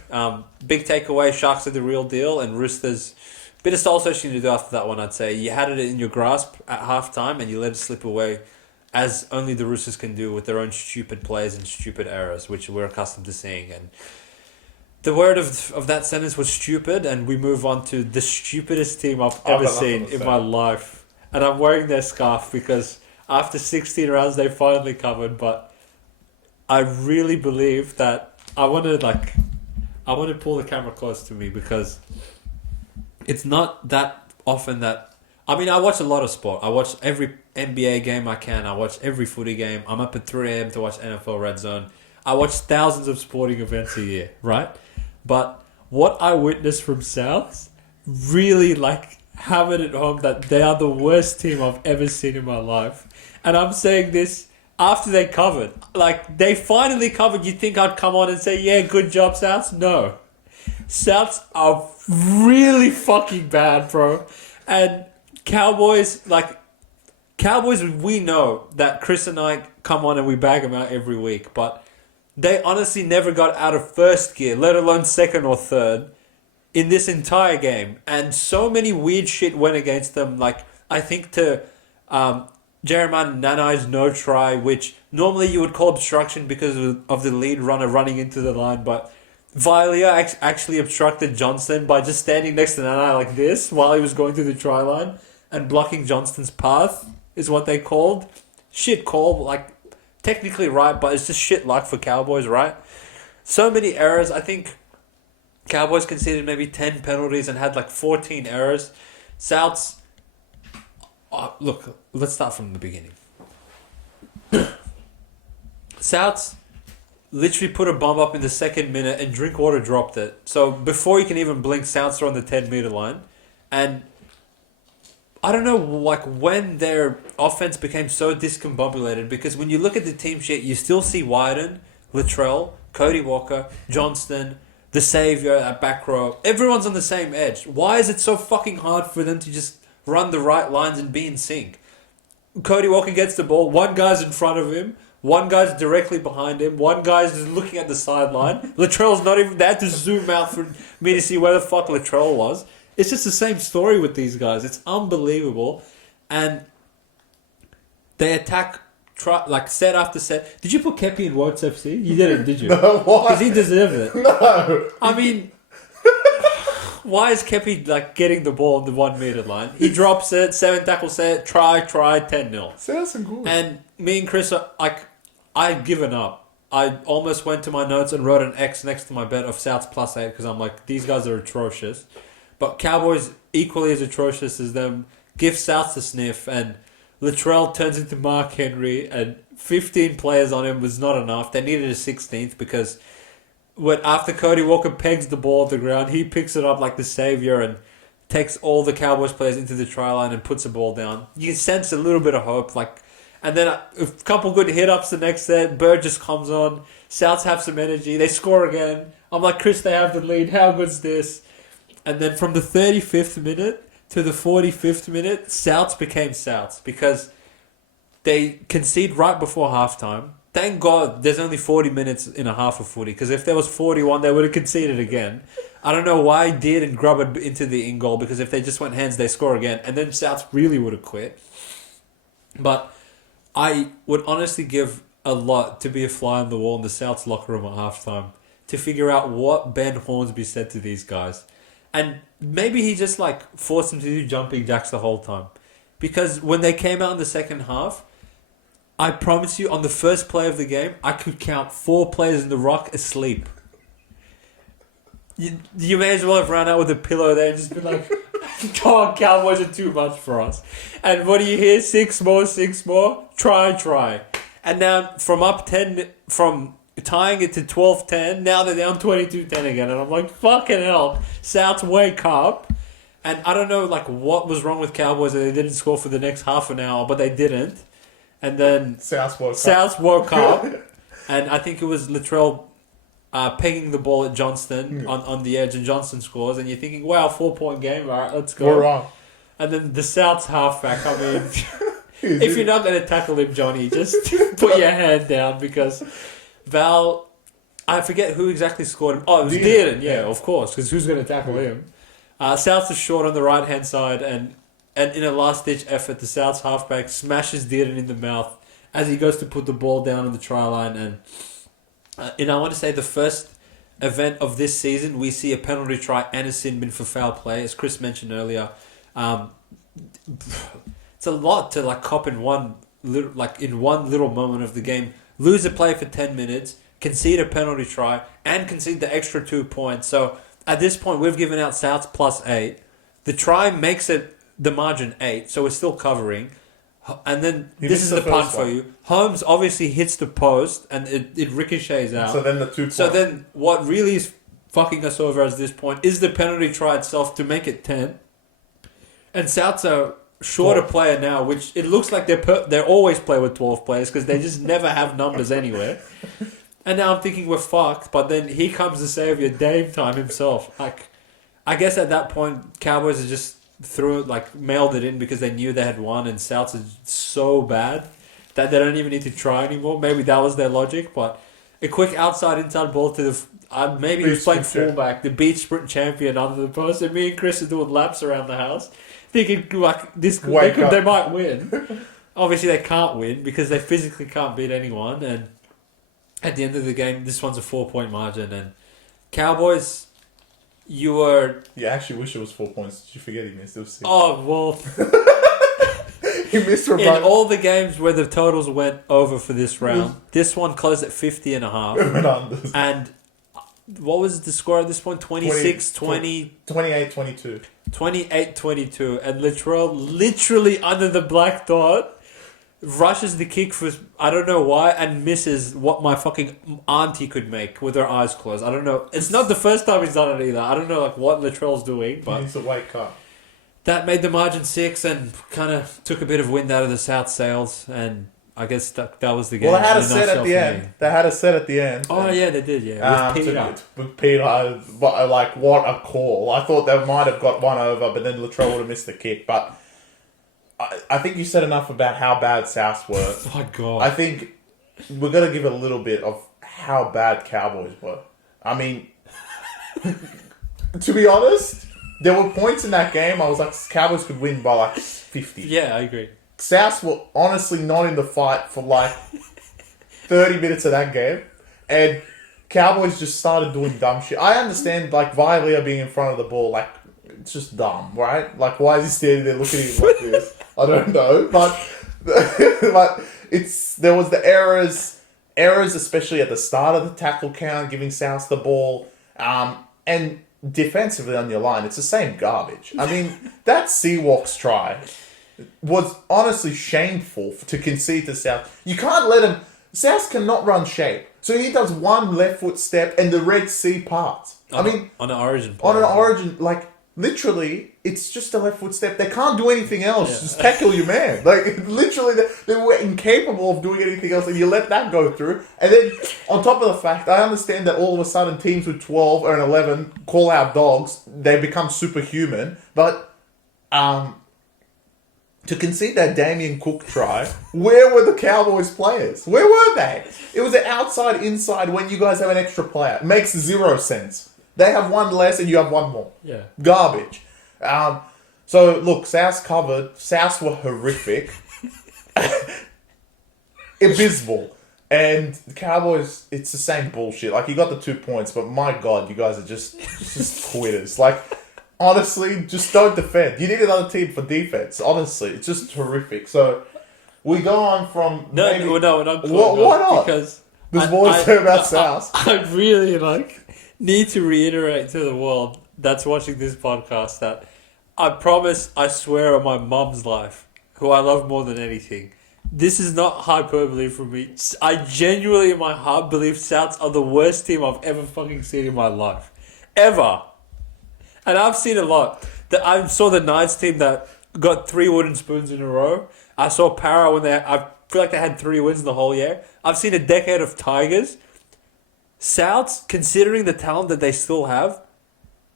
big takeaway, Sharks are the real deal and Roosters, bit of soul searching to do after that one, I'd say. You had it in your grasp at halftime and you let it slip away as only the Roosters can do with their own stupid plays and stupid errors, which we're accustomed to seeing. And the word of that sentence was stupid, and we move on to the stupidest team I've ever seen in my life. And I'm wearing their scarf because after 16 rounds, they finally covered, but I really believe that I want to pull the camera close to me because it's not that often that... I mean, I watch a lot of sport. I watch every NBA game I can. I watch every footy game. I'm up at 3 a.m. to watch NFL Red Zone. I watch thousands of sporting events a year, right? But what I witnessed from Souths really hammered it home that they are the worst team I've ever seen in my life. And I'm saying this after they covered. Like, they finally covered. You'd think I'd come on and say, yeah, good job, Souths. No. Souths are really fucking bad, bro. And Cowboys, we know that Chris and I come on and we bag them out every week, but they honestly never got out of first gear, let alone second or third, in this entire game. And so many weird shit went against them. Like, I think to Jeremiah Nanai's no try, which normally you would call obstruction because of the lead runner running into the line, but Vialia actually obstructed Johnston by just standing next to Nanai like this while he was going through the try line and blocking Johnston's path is what they called. Shit call, technically right, but it's just shit luck for Cowboys, right? So many errors. I think Cowboys conceded maybe 10 penalties and had 14 errors. Souths... look, let's start from the beginning. Souths literally put a bomb up in the second minute and Drinkwater dropped it. So before you can even blink, Souths are on the 10-meter line. And I don't know, when their offense became so discombobulated, because when you look at the team sheet, you still see Wyden, Latrell, Cody Walker, Johnston, the Saviour at back row. Everyone's on the same edge. Why is it so fucking hard for them to just run the right lines and be in sync? Cody Walker gets the ball, one guy's in front of him, one guy's directly behind him, one guy's just looking at the sideline. Latrell's not even... They had to zoom out for me to see where the fuck Latrell was. It's just the same story with these guys. It's unbelievable. And they attack set after set. Did you put Kepi in Worlds FC? You didn't, did you? No, why? Because he deserved it. No. I mean, why is Kepi getting the ball on the 1 meter line? He drops it, 7 tackle set, try, 10-0. Sounds good. And me and Chris are I've given up. I almost went to my notes and wrote an X next to my bet of Souths +8 because I'm like, these guys are atrocious. But Cowboys equally as atrocious as them. Give Souths a sniff, and Latrell turns into Mark Henry, and 15 players on him was not enough. They needed a 16th because after Cody Walker pegs the ball at the ground, he picks it up like the saviour and takes all the Cowboys players into the try line and puts the ball down. You sense a little bit of hope, and then a couple good hit-ups the next set. Bird just comes on. Souths have some energy. They score again. I'm like, Chris, they have the lead. How good's this? And then from the 35th minute to the 45th minute, Souths became Souths because they concede right before halftime. Thank God there's only 40 minutes in a half of footy, because if there was 41, they would have conceded again. I don't know why he did and grub it into the in goal, because if they just went hands, they score again. And then Souths really would have quit. But I would honestly give a lot to be a fly on the wall in the South's locker room at halftime to figure out what Ben Hornsby said to these guys. And maybe he just like forced them to do jumping jacks the whole time. Because when they came out in the second half, I promise you on the first play of the game, I could count 4 players in the ruck asleep. You may as well have run out with a pillow there and just been like, come on, Cowboys are too much for us. And what do you hear? 6 more. Try. And now from tying it to 12-10, now they're down 22-10 again. And I'm like, fucking hell, South, wake up. And I don't know like what was wrong with Cowboys that they didn't score for the next half an hour, but they didn't. And then South woke up. And I think it was Latrell pegging the ball at Johnston on the edge, and Johnston scores, and you're thinking, wow, 4-point game, all right, let's go. We're wrong. And then the South's halfback, I mean, if you're not going to tackle him, Johnny, just put your hand down, because Val, I forget who exactly scored him. Oh, it was Dearden, yeah, of course, because who's going to tackle him? South's is short on the right-hand side, and in a last-ditch effort, the South's halfback smashes Dearden in the mouth as he goes to put the ball down on the try line, and I want to say the first event of this season, we see a penalty try and a sin bin for foul play, as Chris mentioned earlier. It's a lot to like cop in one little moment of the game. Lose a play for 10 minutes, concede a penalty try, and concede the extra 2 points. So at this point, we've given out Souths +8. The try makes it the margin 8, so we're still covering. And then this is the punt for you. Holmes obviously hits the post and it ricochets out. So then the 2 points. So then what really is fucking us over at this point is the penalty try itself to make it 10. And South's a shorter player now, which it looks like they always play with 12 players because they just never have numbers anywhere. And now I'm thinking we're fucked, but then here comes the saviour, Dame Time himself. Like, I guess at that point, Cowboys are just mailed it in because they knew they had won, and Souths is so bad that they don't even need to try anymore. Maybe that was their logic, but a quick inside ball to the maybe he was playing fullback, the beach sprint champion under the post, and me and Chris are doing laps around the house, thinking like they might win. Obviously they can't win because they physically can't beat anyone, and at the end of the game, this one's a 4-point margin, and Cowboys. You actually wish it was 4 points. Did you forget he missed? It was 6. Oh, well. He missed in all the games where the totals went over for this round, this one closed at 50.5. And what was the score at this point? 26-20? 28-22. 28-22. And literally under the black dot, rushes the kick for I don't know why and misses what my fucking auntie could make with her eyes closed. I don't know. It's not the first time he's done it either. I don't know like what Latrell's doing, but it's a white cup. That made the margin 6 and kind of took a bit of wind out of the South sails, and I guess that was the game. Well, they had a set at the end. They had a set at the end. Oh yeah, they did. Yeah, with Peter, like what a call! I thought they might have got one over, but then Latrell would have missed the kick, but. I think you said enough about how bad South were. Oh my God. I think we're going to give a little bit of how bad Cowboys were. I mean, to be honest, there were points in that game I was like, Cowboys could win by like 50. Yeah, I agree. South were honestly not in the fight for like 30 minutes of that game. And Cowboys just started doing dumb shit. I understand like Vilea being in front of the ball, like, it's just dumb, right? Like, why is he standing there looking at him like this? I don't know, but there was the errors, especially at the start of the tackle count, giving South the ball, and defensively on your line, it's the same garbage. I mean, that Seawalks try was honestly shameful to concede to South. You can't let him. South cannot run shape, so he does one left foot step and the Red Sea parts. On an origin, like. Literally, it's just a left foot step. They can't do anything else. Yeah. Just tackle your man. Like, literally, they were incapable of doing anything else, and you let that go through. And then, on top of the fact, I understand that all of a sudden teams with 12 or 11 call out dogs. They become superhuman. But to concede that Damien Cook try, where were the Cowboys players? Where were they? It was an outside-inside when you guys have an extra player. It makes 0 sense. They have one less and you have one more. Yeah. Garbage. So, look, South covered. South were horrific. Abysmal. And the Cowboys, it's the same bullshit. Like, you got the 2 points, but my God, you guys are just quitters. Like, honestly, just don't defend. You need another team for defense. Honestly, it's just horrific. So, we go on from... No, we're not. Why not? Because... There's more to say about South. I really, need to reiterate to the world that's watching this podcast that I promise, I swear on my mum's life, who I love more than anything, this is not hyperbole from me. I genuinely, in my heart, believe Souths are the worst team I've ever fucking seen in my life. Ever. And I've seen a lot. I saw the Knights team that got 3 wooden spoons in a row. I saw Para when I feel like they had 3 wins in the whole year. I've seen a decade of Tigers. Souths, considering the talent that they still have,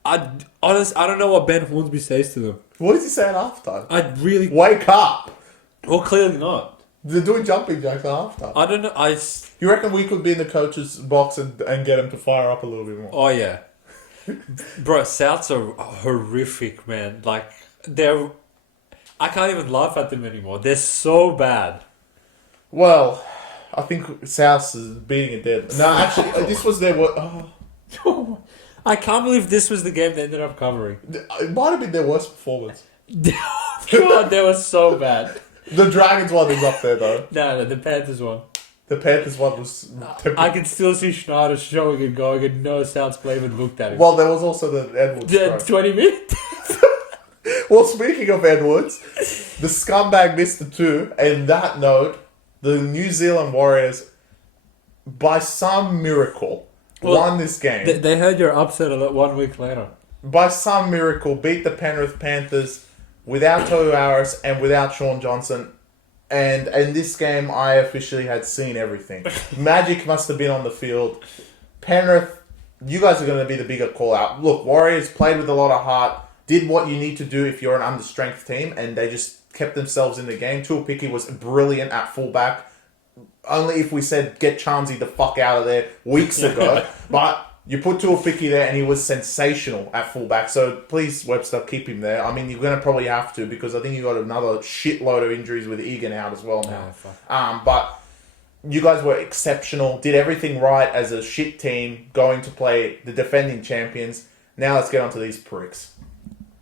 I don't know what Ben Hornsby says to them. What does he say at halftime? I really... Wake up! Well, clearly not. They're doing jumping jacks at halftime. I don't know. You reckon we could be in the coach's box and get him to fire up a little bit more? Oh, yeah. Bro, Souths are horrific, man. Like, I can't even laugh at them anymore. They're so bad. Well, I think South is beating a dead... No, actually, this was their... Oh. I can't believe this was the game they ended up covering. It might have been their worst performance. God, they were so bad. The Dragons one is up there, though. No, the Panthers one. The Panthers one was... I can still see Schneider showing and going, and no Souths player even looked at him. Well, there was also the Edwards The 20 minutes? Well, speaking of Edwards, the scumbag missed the 2, and that note, the New Zealand Warriors, by some miracle, won this game. They heard your upset 1 week later. By some miracle, beat the Penrith Panthers without Tohu Harris and without Sean Johnson. And in this game, I officially had seen everything. Magic must have been on the field. Penrith, you guys are going to be the bigger call-out. Look, Warriors played with a lot of heart, did what you need to do if you're an understrength team, and they just kept themselves in the game. Tuapiki was brilliant at fullback. Only if we said, get Charmsy the fuck out of there weeks ago. But you put Tuapiki there, and he was sensational at fullback. So please, Webster, keep him there. I mean, you're going to probably have to, because I think you got another shitload of injuries with Egan out as well now. But you guys were exceptional, did everything right as a shit team going to play the defending champions. Now let's get on to these pricks.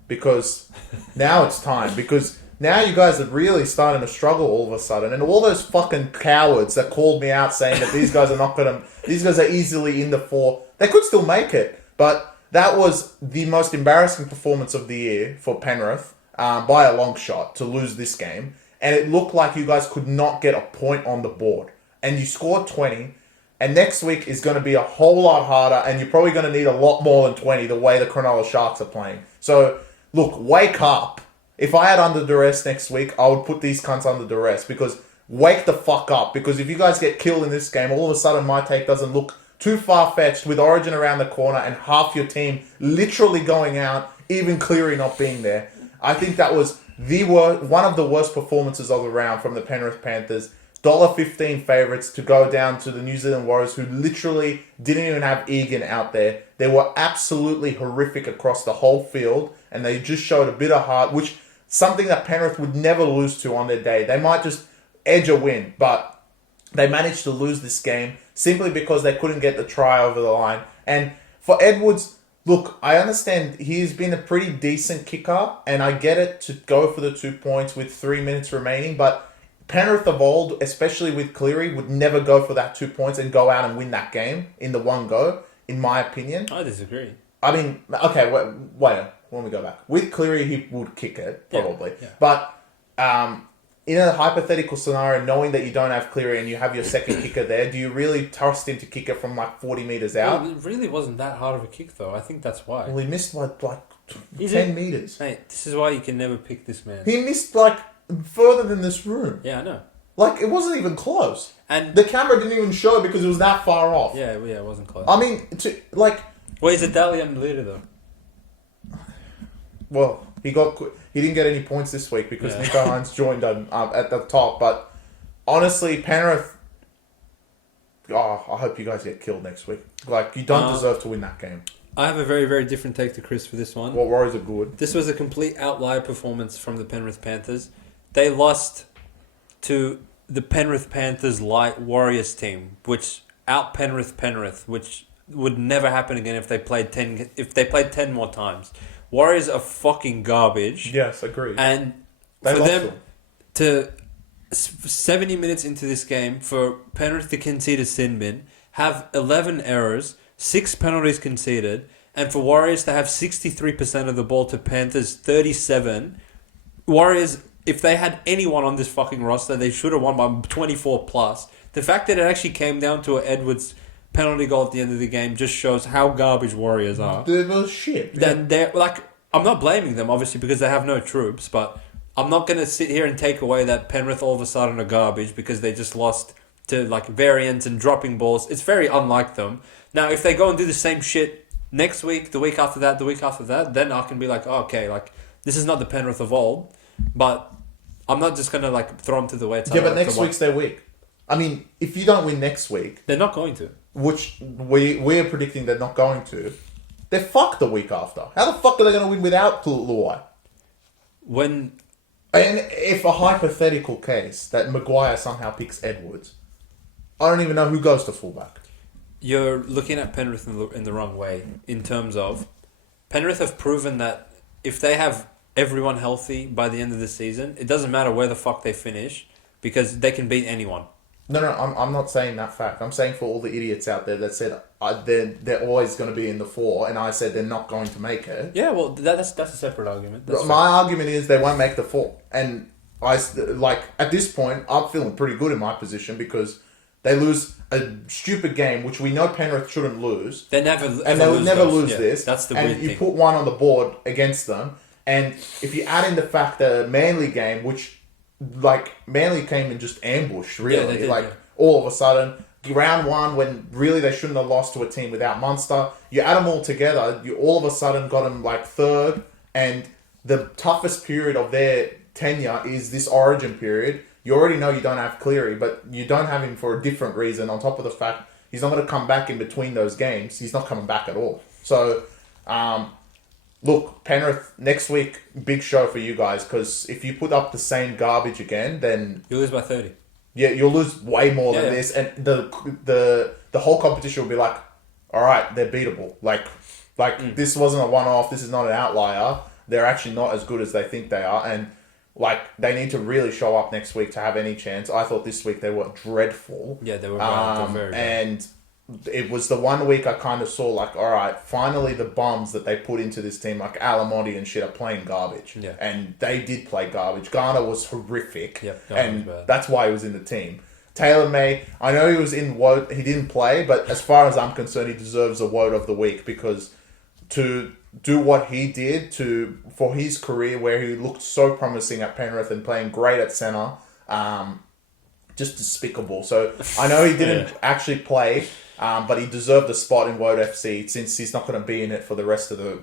Because now it's time. Because now you guys are really starting to struggle all of a sudden. And all those fucking cowards that called me out saying that these guys are not going to... These guys are easily in the 4. They could still make it. But that was the most embarrassing performance of the year for Penrith by a long shot to lose this game. And it looked like you guys could not get a point on the board. And you scored 20. And next week is going to be a whole lot harder. And you're probably going to need a lot more than 20 the way the Cronulla Sharks are playing. So... Look, wake up. If I had under duress next week, I would put these cunts under duress, because wake the fuck up. Because if you guys get killed in this game, all of a sudden my take doesn't look too far-fetched with Origin around the corner and half your team literally going out, even Cleary not being there. I think that was one of the worst performances of the round from the Penrith Panthers. $1.15 favourites to go down to the New Zealand Warriors, who literally didn't even have Egan out there. They were absolutely horrific across the whole field, and they just showed a bit of heart, which something that Penrith would never lose to on their day. They might just edge a win, but they managed to lose this game simply because they couldn't get the try over the line. And for Edwards, look, I understand he's been a pretty decent kicker, and I get it to go for the 2 points with 3 minutes remaining, but Penrith of old, especially with Cleary, would never go for that 2 points and go out and win that game in the one go, in my opinion. I disagree. I mean, okay, wait, let me go back. With Cleary, he would kick it, probably. Yeah. But in a hypothetical scenario, knowing that you don't have Cleary and you have your second kicker there, do you really trust him to kick it from 40 metres out? Well, it really wasn't that hard of a kick, though. I think that's why. Well, he missed 10 metres. Hey, this is why you can never pick this man. He missed further than this room. Yeah, I know. It wasn't even close. And the camera didn't even show because it was that far off. Yeah, it wasn't close. I mean, Well, he's a Dalian leader, though. Well, he didn't get any points this week because Nico Hines joined at the top. But honestly, Penrith... Oh, I hope you guys get killed next week. You don't deserve to win that game. I have a very, very different take to Chris for this one. Well, Warriors are good. This was a complete outlier performance from the Penrith Panthers. They lost to the Penrith Panthers light Warriors team, which out Penrith, which would never happen again if they played 10 more times. Warriors are fucking garbage. Yes, agreed. And they for lost them to 70 minutes into this game, for Penrith to concede a sin bin, have 11 errors, 6 penalties conceded, and for Warriors to have 63% of the ball to Panthers 37. Warriors, if they had anyone on this fucking roster, they should have won by 24 plus. The fact that it actually came down to an Edwards penalty goal at the end of the game just shows how garbage Warriors are. They're shit. Then they're like, I'm not blaming them obviously because they have no troops, but I'm not going to sit here and take away that Penrith all of a sudden are garbage because they just lost to like variants and dropping balls. It's very unlike them. Now, if they go and do the same shit next week, the week after that, then I can be like, oh, okay, like this is not the Penrith of old, but I'm not just going to like throw them to the wayside. Yeah, but next week's their week. I mean, if you don't win next week... They're not going to. Which we're predicting they're not going to. They're fucked the week after. How the fuck are they going to win without Luai? And if a hypothetical case that Maguire somehow picks Edwards, I don't even know who goes to fullback. You're looking at Penrith in the wrong way in terms of Penrith have proven that if they have everyone healthy by the end of the season, it doesn't matter where the fuck they finish because they can beat anyone. No, I'm not saying that fact. I'm saying for all the idiots out there that said they're always going to be in the 4, and I said they're not going to make it. Yeah, well, that's a separate argument. My argument is they won't make the 4, and at this point, I'm feeling pretty good in my position because they lose a stupid game, which we know Penrith shouldn't lose. They would never lose this. That's the weird thing. And you put one on the board against them, and if you add in the fact that Manly game, which. Like, Manly came and just ambushed, really. Yeah, they did, all of a sudden, round 1, when really they shouldn't have lost to a team without Munster, you add them all together, you all of a sudden got them, like, 3rd, and the toughest period of their tenure is this Origin period. You already know you don't have Cleary, but you don't have him for a different reason, on top of the fact he's not going to come back in between those games. He's not coming back at all. So, look, Penrith, next week, big show for you guys, because if you put up the same garbage again, then... You'll lose by 30. Yeah, you'll lose way more than this, and the whole competition will be like, all right, they're beatable. This wasn't a one-off, this is not an outlier. They're actually not as good as they think they are, and, they need to really show up next week to have any chance. I thought this week they were dreadful. Yeah, they were very bad. And... it was the one week I kind of saw, all right, finally the bums that they put into this team, like Alamotti and shit, are playing garbage. Yeah. And they did play garbage. Garner was horrific. Yep, and was that's why he was in the team. Taylor May, I know he was in Wout, he didn't play, but as far as I'm concerned, he deserves a Wout of the week because to do what he did for his career where he looked so promising at Penrith and playing great at centre, just despicable. So I know he didn't actually play, but he deserved a spot in World FC since he's not going to be in it for the rest of the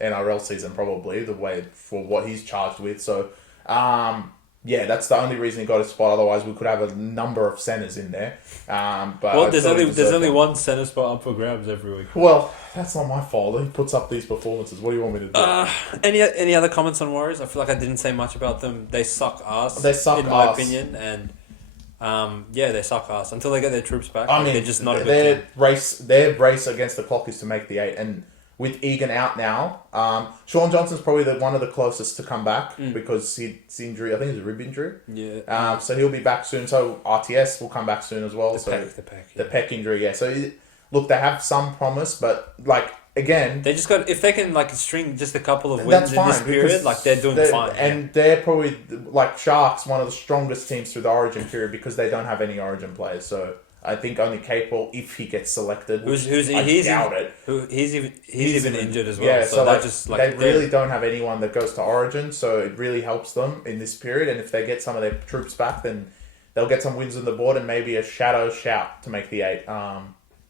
NRL season probably for what he's charged with. So that's the only reason he got a spot. Otherwise, we could have a number of centres in there. But there's only one centre spot up for grabs every week. Well, that's not my fault. He puts up these performances. What do you want me to do? Any other comments on Warriors? I feel like I didn't say much about them. They suck ass. In my opinion, and they suck ass until they get their troops back. I mean, they're just not a good team. Their race against the clock is to make the 8, and with Egan out now, Sean Johnson's probably one of the closest to come back because his injury, I think it's a rib injury. Yeah. So he'll be back soon. So RTS will come back soon as well. The pec injury, yeah. So look, they have some promise, but again, they just got, if they can string just a couple of wins in this period, they're doing fine. And they're probably Sharks, one of the strongest teams through the Origin period because they don't have any Origin players. So I think only Capel, if he gets selected, I doubt it. He's even injured as well. Yeah, so they really don't have anyone that goes to Origin, so it really helps them in this period. And if they get some of their troops back, then they'll get some wins on the board and maybe a shadow shout to make the 8.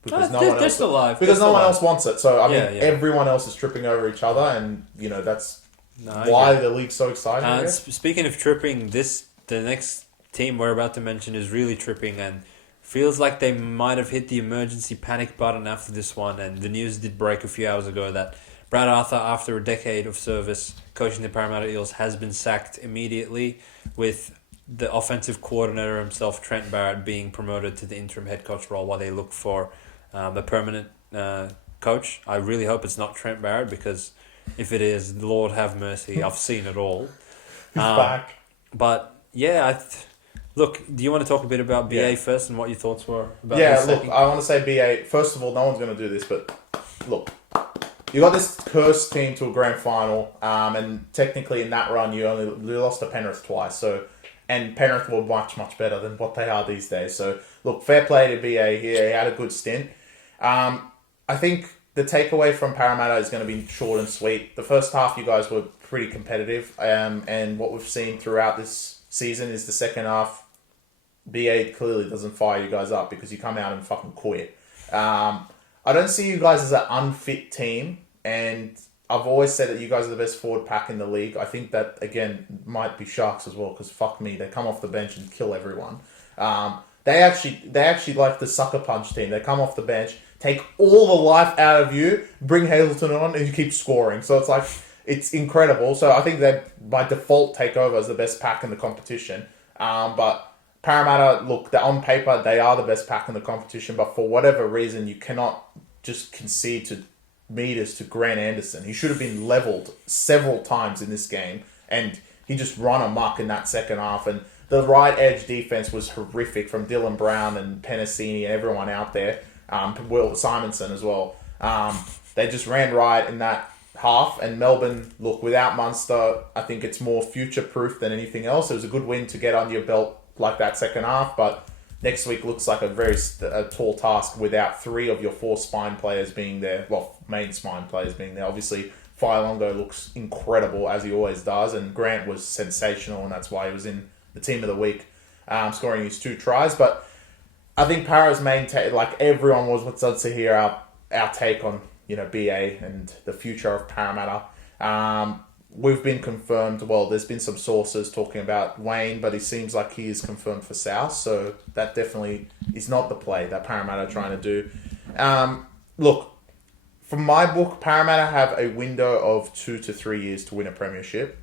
Because no one else wants it. So everyone else is tripping over each other, and that's why the league's so exciting. Speaking of tripping, the next team we're about to mention is really tripping and feels like they might have hit the emergency panic button after this one. And the news did break a few hours ago that Brad Arthur, after a decade of service coaching the Parramatta Eels, has been sacked immediately with the offensive coordinator himself, Trent Barrett, being promoted to the interim head coach role while they look for a permanent coach. I really hope it's not Trent Barrett, because if it is, Lord have mercy, I've seen it all. He's back. But yeah, look, do you want to talk a bit about BA first and what your thoughts were about this? Yeah, look, I want to say BA, first of all, no one's going to do this, but look, you got this cursed team to a grand final, and technically in that run you lost to Penrith twice, and Penrith were much, much better than what they are these days. So, look, fair play to BA here. He had a good stint. I think the takeaway from Parramatta is going to be short and sweet. The first half, you guys were pretty competitive, and what we've seen throughout this season is the second half, BA clearly doesn't fire you guys up because you come out and fucking quit. I don't see you guys as an unfit team, and I've always said that you guys are the best forward pack in the league. I think that, again, might be Sharks as well, because fuck me, they come off the bench and kill everyone. They actually like the sucker punch team. They come off the bench, take all the life out of you, bring Hazleton on, and you keep scoring. So it's like, it's incredible. So I think that by default take over as the best pack in the competition. But Parramatta, look, on paper, they are the best pack in the competition, but for whatever reason, you cannot just concede to meters to Grant Anderson. He should have been levelled several times in this game, and he just run amok in that second half. And the right edge defense was horrific from Dylan Brown and Penasini and everyone out there. Will Simonson as well. They just ran right in that half. And Melbourne, look, without Munster, I think it's more future-proof than anything else. It was a good win to get under your belt like that second half, but next week looks like a tall task without 3 of your 4 spine players being there. Well, main spine players being there. Obviously, Failongo looks incredible, as he always does, and Grant was sensational, and that's why he was in the team of the week, scoring his 2 tries. But I think Para's main like everyone wants to hear our take on BA and the future of Parramatta. We've been confirmed, well, there's been some sources talking about Wayne, but it seems like he is confirmed for South, so that definitely is not the play that Parramatta are trying to do. Look, from my book, Parramatta have a window of 2 to 3 years to win a premiership.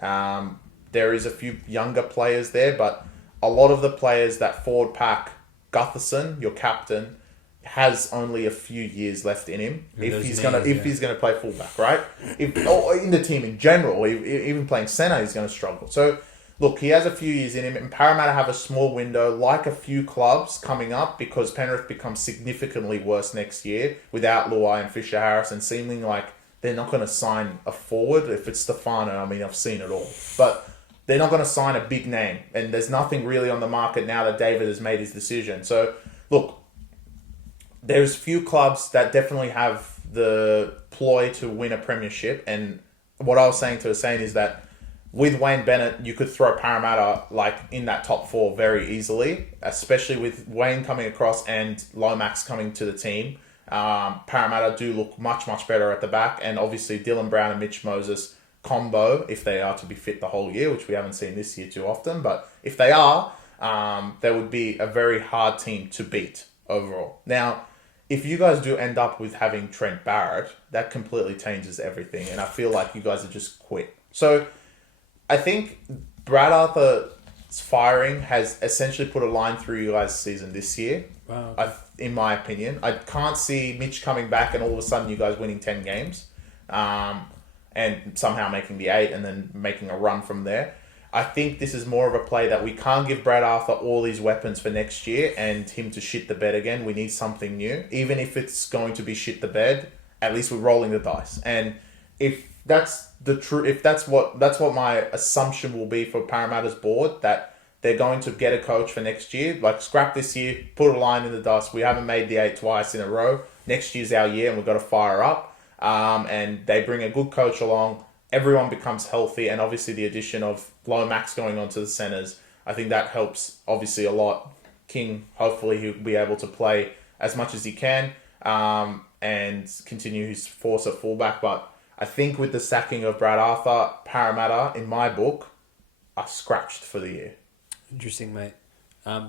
There is a few younger players there, but a lot of the players that forward pack, Gutherson, your captain, has only a few years left in him if he's gonna play fullback, right? Or in the team in general, even playing centre, he's gonna struggle. So, look, he has a few years in him, and Parramatta have a small window, like a few clubs coming up, because Penrith becomes significantly worse next year without Luai and Fisher Harris, and seeming like they're not gonna sign a forward. If it's Stefano, I mean, I've seen it all, but they're not gonna sign a big name, and there's nothing really on the market now that David has made his decision. So, look. There's few clubs that definitely have the ploy to win a premiership, and what I was saying to Hussein is that with Wayne Bennett, you could throw Parramatta like in that top 4 very easily, especially with Wayne coming across and Lomax coming to the team. Parramatta do look much, much better at the back, and obviously Dylan Brown and Mitch Moses combo, if they are to be fit the whole year, which we haven't seen this year too often, but if they are, they would be a very hard team to beat overall. Now, if you guys do end up with having Trent Barrett, that completely changes everything. And I feel like you guys have just quit. So I think Brad Arthur's firing has essentially put a line through you guys' season this year. Wow. In my opinion. I can't see Mitch coming back and all of a sudden you guys winning 10 games. And somehow making the 8 and then making a run from there. I think this is more of a play that we can't give Brad Arthur all these weapons for next year and him to shit the bed again. We need something new. Even if it's going to be shit the bed, at least we're rolling the dice. And if that's the true, if that's what my assumption will be for Parramatta's board, that they're going to get a coach for next year, like scrap this year, put a line in the dust. We haven't made the 8 twice in a row. Next year's our year and we've got to fire up. And they bring a good coach along. Everyone becomes healthy, and obviously the addition of Lomax going on to the centres, I think that helps obviously a lot. King, hopefully he'll be able to play as much as he can and continue his force at fullback. But I think with the sacking of Brad Arthur, Parramatta, in my book, are scratched for the year. Interesting, mate.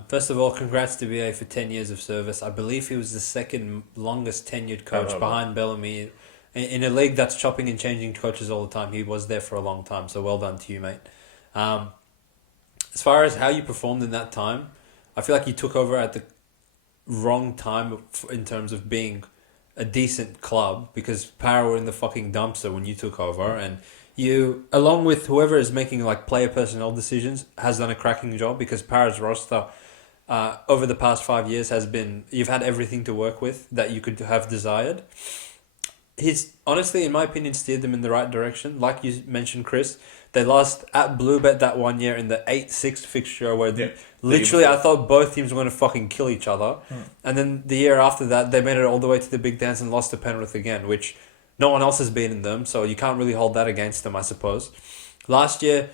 First of all, congrats to BA for 10 years of service. I believe he was the second longest tenured coach behind Bellamy. In a league that's chopping and changing coaches all the time, he was there for a long time. So well done to you, mate. as far as how you performed in that time, I feel like you took over at the wrong time in terms of being a decent club, because Para were in the fucking dumpster when you took over, and you, along with whoever is making like player personnel decisions, has done a cracking job, because Para's roster over the past 5 years has been, you've had everything to work with that you could have desired. He's honestly, in my opinion, steered them in the right direction. Like you mentioned, Chris, they lost at Bluebet that 1 year in the 8-6 fixture where literally I thought both teams were going to fucking kill each other. And then the year after that, they made it all the way to the big dance and lost to Penrith again, which no one else has beaten them, so you can't really hold that against them, I suppose. Last year,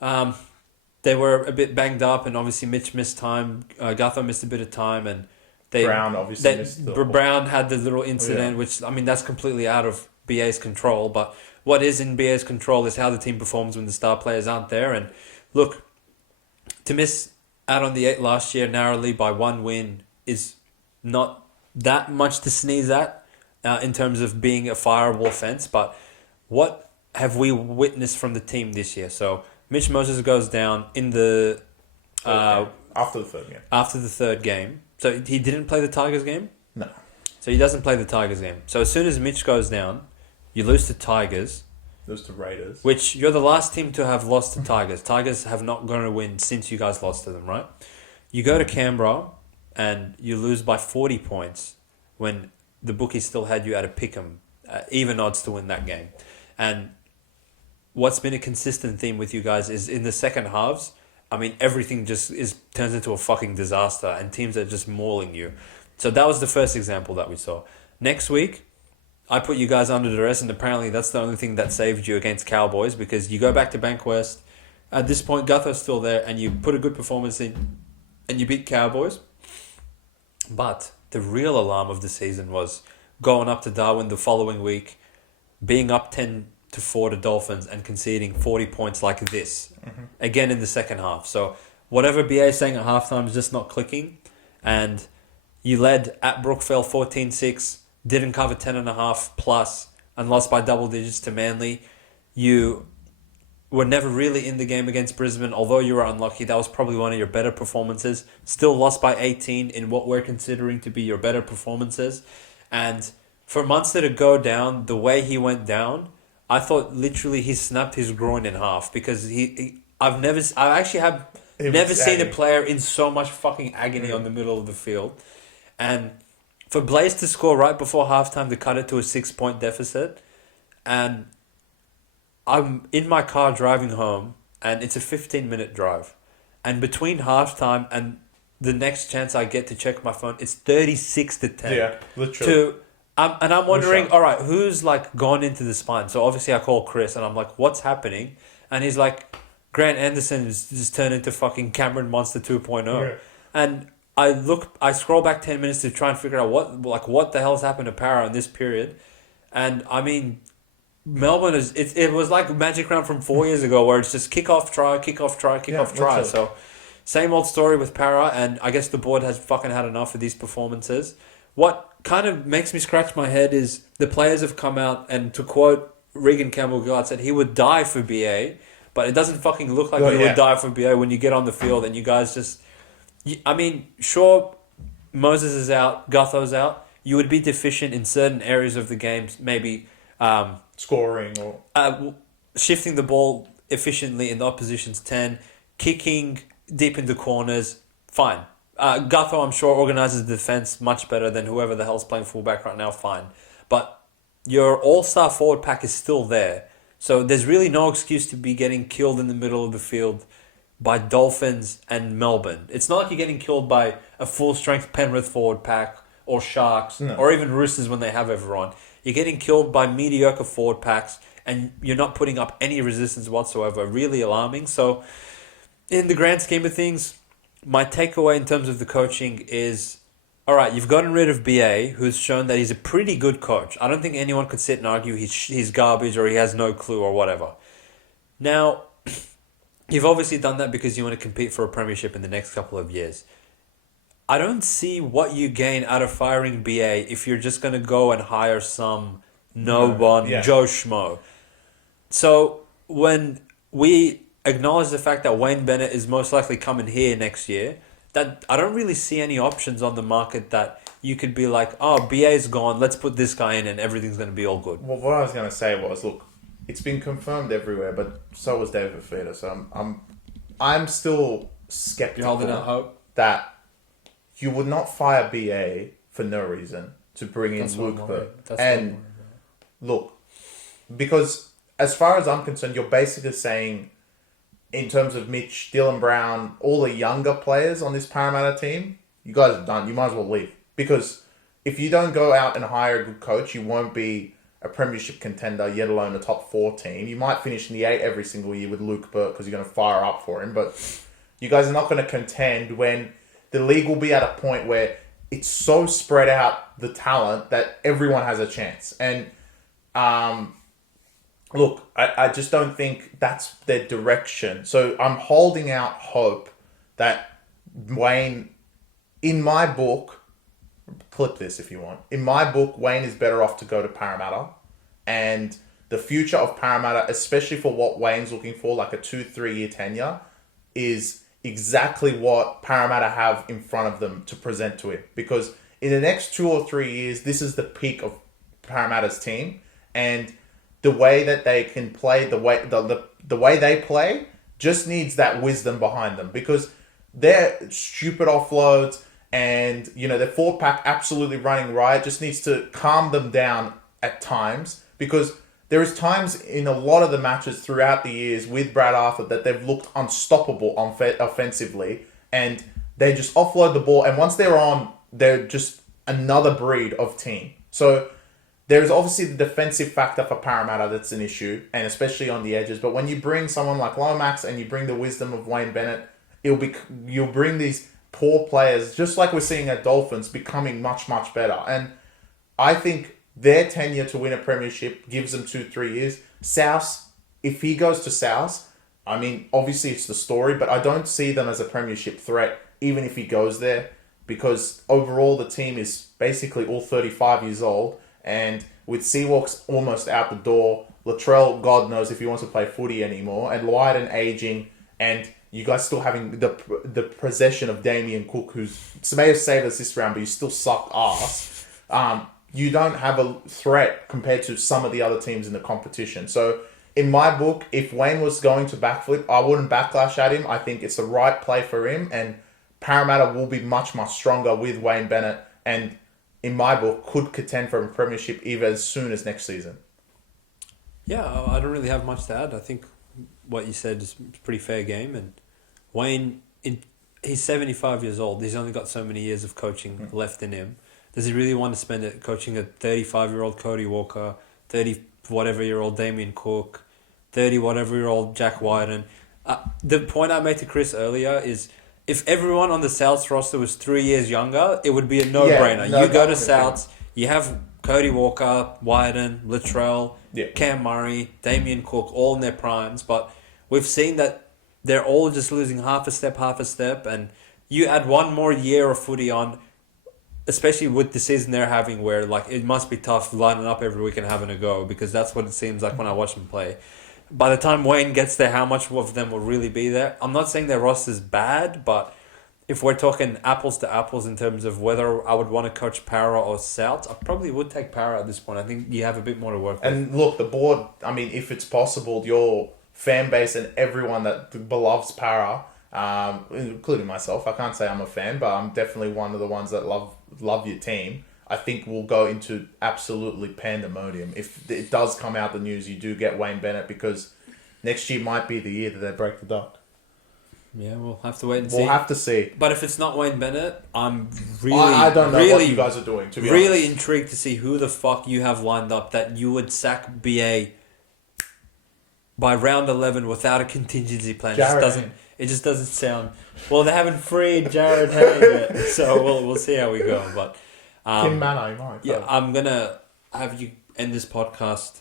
they were a bit banged up, and obviously Mitch missed time. Gutho missed a bit of time, and Brown obviously missed Brown had the little incident, which, I mean, that's completely out of BA's control. But what is in BA's control is how the team performs when the star players aren't there. And look, to miss out on the 8 last year narrowly by 1 win is not that much to sneeze at in terms of being a fireable offense. But what have we witnessed from the team this year? So Mitch Moses goes down in the after the third game. After the third game. So he didn't play the Tigers game? No. So he doesn't play the Tigers game. So as soon as Mitch goes down, you lose to Tigers. Lose to Raiders. Which you're the last team to have lost to Tigers. Tigers have not gone to win since you guys lost to them, right? You go to Canberra and you lose by 40 points when the bookies still had you at a pick'em, even odds to win that game. And what's been a consistent theme with you guys is in the second halves, I mean, everything just turns into a fucking disaster and teams are just mauling you. So that was the first example that we saw. Next week, I put you guys under duress, and apparently that's the only thing that saved you against Cowboys, because you go back to Bankwest. At this point, Gutho's still there, and you put a good performance in, and you beat Cowboys. But the real alarm of the season was going up to Darwin the following week, being up 10-4 to Dolphins and conceding 40 points like this, again in the second half. So whatever BA is saying at halftime is just not clicking. And you led at Brookvale 14-6, didn't cover 10.5 plus, and lost by double digits to Manly. You were never really in the game against Brisbane, although you were unlucky. That was probably one of your better performances. Still lost by 18 in what we're considering to be your better performances. And for Munster to go down the way he went down, I thought literally he snapped his groin in half, because I've never seen a player in so much fucking agony on the middle of the field. And for Blaze to score right before halftime to cut it to a 6-point deficit, and I'm in my car driving home, and it's a 15-minute drive, and between halftime and the next chance I get to check my phone, it's 36-10. Yeah, literally. And I'm wondering, all right, who's like gone into the spine? So obviously I call Chris and I'm like, what's happening? And he's like, Grant Anderson has just turned into fucking Cameron Monster 2.0. Yeah. And I scroll back 10 minutes to try and figure out what the hell's happened to Para in this period. And I mean, Melbourne it was like Magic Round from 4 years ago, where it's just kick off, try. So same old story with Para, and I guess the board has fucking had enough of these performances. What kind of makes me scratch my head is the players have come out, and to quote Regan Campbell-Gillard, said he would die for BA, but it doesn't fucking look like he would die for BA when you get on the field and you guys just... I mean, sure, Moses is out, Gutho's out. You would be deficient in certain areas of the game, maybe... scoring or... shifting the ball efficiently in the opposition's 10, kicking deep into corners, fine. Gutho, I'm sure, organises the defence much better than whoever the hell's playing fullback right now, fine. But your all-star forward pack is still there. So there's really no excuse to be getting killed in the middle of the field by Dolphins and Melbourne. It's not like you're getting killed by a full-strength Penrith forward pack or Sharks or even Roosters when they have everyone. You're getting killed by mediocre forward packs and you're not putting up any resistance whatsoever. Really alarming. So in the grand scheme of things, my takeaway in terms of the coaching is, all right, you've gotten rid of BA, who's shown that he's a pretty good coach. I don't think anyone could sit and argue he's garbage or he has no clue or whatever. Now, you've obviously done that because you want to compete for a premiership in the next couple of years. I don't see what you gain out of firing BA if you're just going to go and hire some Joe Schmo. So when we acknowledge the fact that Wayne Bennett is most likely coming here next year, that I don't really see any options on the market that you could be like, oh, BA's gone, let's put this guy in and everything's going to be all good. Well, what I was going to say was, look, it's been confirmed everywhere, but so was David Fafita. So I'm still skeptical. You're holding out hope that you would not fire BA for no reason to bring in Luke Burke. And look, because as far as I'm concerned, you're basically saying, in terms of Mitch, Dylan Brown, all the younger players on this Parramatta team, you guys are done. You might as well leave. Because if you don't go out and hire a good coach, you won't be a premiership contender, yet alone a top 4 team. You might finish in the 8 every single year with Luke Burke because you're going to fire up for him. But you guys are not going to contend when the league will be at a point where it's so spread out, the talent, that everyone has a chance. And look, I just don't think that's their direction. So I'm holding out hope that Wayne, in my book, clip this if you want. In my book, Wayne is better off to go to Parramatta. And the future of Parramatta, especially for what Wayne's looking for, like a 2-3 year tenure, is exactly what Parramatta have in front of them to present to him. Because in the next 2 or 3 years, this is the peak of Parramatta's team. And the way that they can play, the way they play, just needs that wisdom behind them. Because their stupid offloads and, their 4-pack absolutely running riot just needs to calm them down at times. Because there is times in a lot of the matches throughout the years with Brad Arthur that they've looked unstoppable offensively, and they just offload the ball. And once they're on, they're just another breed of team. So there's obviously the defensive factor for Parramatta that's an issue, and especially on the edges. But when you bring someone like Lomax and you bring the wisdom of Wayne Bennett, you'll bring these poor players, just like we're seeing at Dolphins, becoming much, much better. And I think their tenure to win a premiership gives them 2-3 years. South, if he goes to South, I mean, obviously it's the story, but I don't see them as a premiership threat, even if he goes there, because overall the team is basically all 35 years old, and with Seawalks almost out the door, Latrell, God knows if he wants to play footy anymore, and Lydon aging, and you guys still having the possession of Damien Cook, who's may have saved us this round, but you still sucked ass. You don't have a threat compared to some of the other teams in the competition. So in my book, if Wayne was going to backflip, I wouldn't backlash at him. I think it's the right play for him, and Parramatta will be much, much stronger with Wayne Bennett, and in my book, could contend for a premiership even as soon as next season. Yeah, I don't really have much to add. I think what you said is a pretty fair game. And Wayne, he's 75 years old. He's only got so many years of coaching left in him. Does he really want to spend it coaching a 35-year-old Cody Walker, 30-whatever-year-old Damien Cook, 30-whatever-year-old Jack Wyden? The point I made to Chris earlier is, if everyone on the Souths roster was 3 years younger, it would be a no-brainer. You go to Souths, you have Cody Walker, Wyden, Latrell, Cam Murray, Damien Cook, all in their primes, but we've seen that they're all just losing half a step, and you add one more year of footy on, especially with the season they're having, where it must be tough lining up every week and having a go, because that's what it seems like when I watch them play. By the time Wayne gets there, how much of them will really be there? I'm not saying their roster's bad, but if we're talking apples to apples in terms of whether I would want to coach Para or South, I probably would take Para at this point. I think you have a bit more to work with. And look, the board, I mean, if it's possible, your fan base and everyone that loves Para, including myself, I can't say I'm a fan, but I'm definitely one of the ones that love your team, I think we'll go into absolutely pandemonium. If it does come out the news, you do get Wayne Bennett, because next year might be the year that they break the duck. Yeah, we'll have to wait and see. We'll have to see. But if it's not Wayne Bennett, I'm really... I don't know what you guys are doing, to be honest. Really intrigued to see who the fuck you have lined up that you would sack BA by round 11 without a contingency plan. It just doesn't sound... Well, they haven't freed Jared Hayne yet, so we'll see how we go. But Tim Manor, you might. Yeah, I'm going to have you end this podcast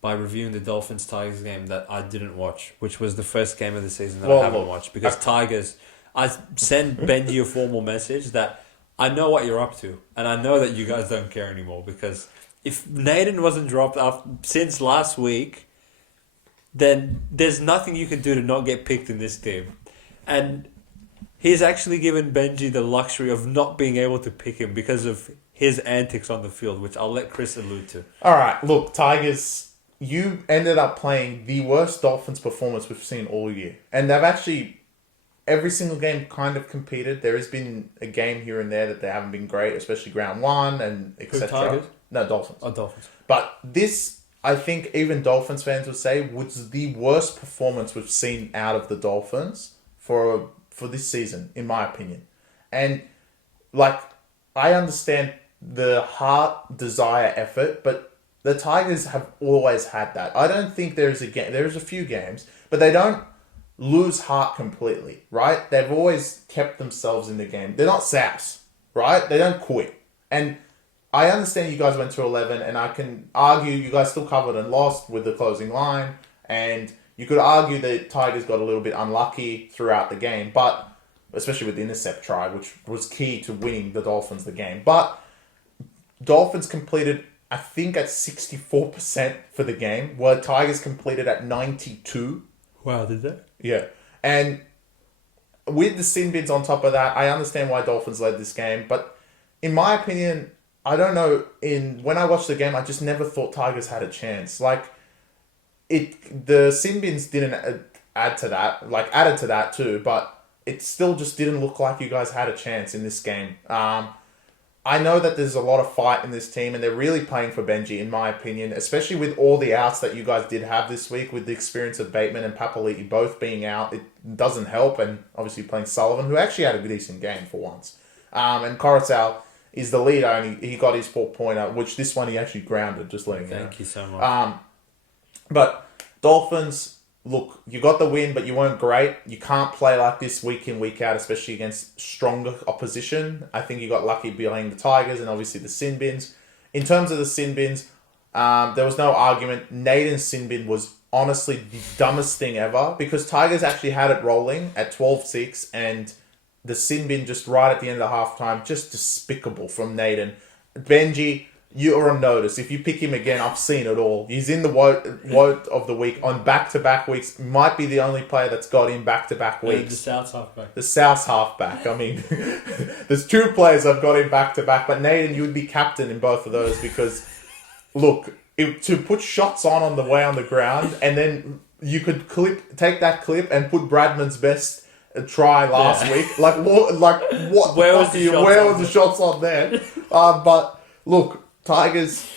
by reviewing the Dolphins-Tigers game that I didn't watch, which was the first game of the season that I haven't watched. Because Tigers... I sent Benji a formal message that I know what you're up to, and I know that you guys don't care anymore, because if Naden wasn't dropped up since last week... then there's nothing you can do to not get picked in this team. And he's actually given Benji the luxury of not being able to pick him because of his antics on the field, which I'll let Chris allude to. All right, look, Tigers, you ended up playing the worst Dolphins performance we've seen all year. And they've actually, every single game kind of competed. There has been a game here and there that they haven't been great, especially round one and etc. Tigers? No, Dolphins. Oh, Dolphins. But this, I think even Dolphins fans would say, was the worst performance we've seen out of the Dolphins for this season, in my opinion. And, like, I understand the heart, desire, effort, but the Tigers have always had that. I don't think there's a few games, but they don't lose heart completely, right? They've always kept themselves in the game. They're not saps, right? They don't quit. And I understand you guys went to 11, and I can argue you guys still covered and lost with the closing line, and you could argue that Tigers got a little bit unlucky throughout the game, but especially with the intercept try, which was key to winning the Dolphins the game. But Dolphins completed, I think, at 64% for the game, while Tigers completed at 92%. Wow, did they? Yeah. And with the sin bins on top of that, I understand why Dolphins led this game. But in my opinion, I don't know, when I watched the game, I just never thought Tigers had a chance. Like, the sin bins didn't added to that too, but it still just didn't look like you guys had a chance in this game. I know that there's a lot of fight in this team, and they're really playing for Benji, in my opinion, especially with all the outs that you guys did have this week, with the experience of Bateman and Papali'i both being out. It doesn't help, and obviously playing Sullivan, who actually had a decent game for once. And Coruscant is the leader, and he got his 4-pointer, which this one he actually grounded, just letting you know. Thank you so much. But Dolphins, look, you got the win, but you weren't great. You can't play like this week in, week out, especially against stronger opposition. I think you got lucky behind the Tigers and obviously the sin bins. In terms of the sin bins, there was no argument. Naden's sin bin was honestly the dumbest thing ever, because Tigers actually had it rolling at 12-6, and the sin bin just right at the end of the halftime, just despicable from Naden. Benji, you are on notice. If you pick him again, I've seen it all. He's in the vote of the week on back-to-back weeks. Might be the only player that's got in back-to-back weeks. The South halfback. The South halfback. I mean, there's two players I've got in back-to-back, but Naden, you would be captain in both of those because, look, to put shots on the way on the ground, and then you could take that clip and put Bradman's best try last week. Like what? Where was the shots on there? But look, Tigers,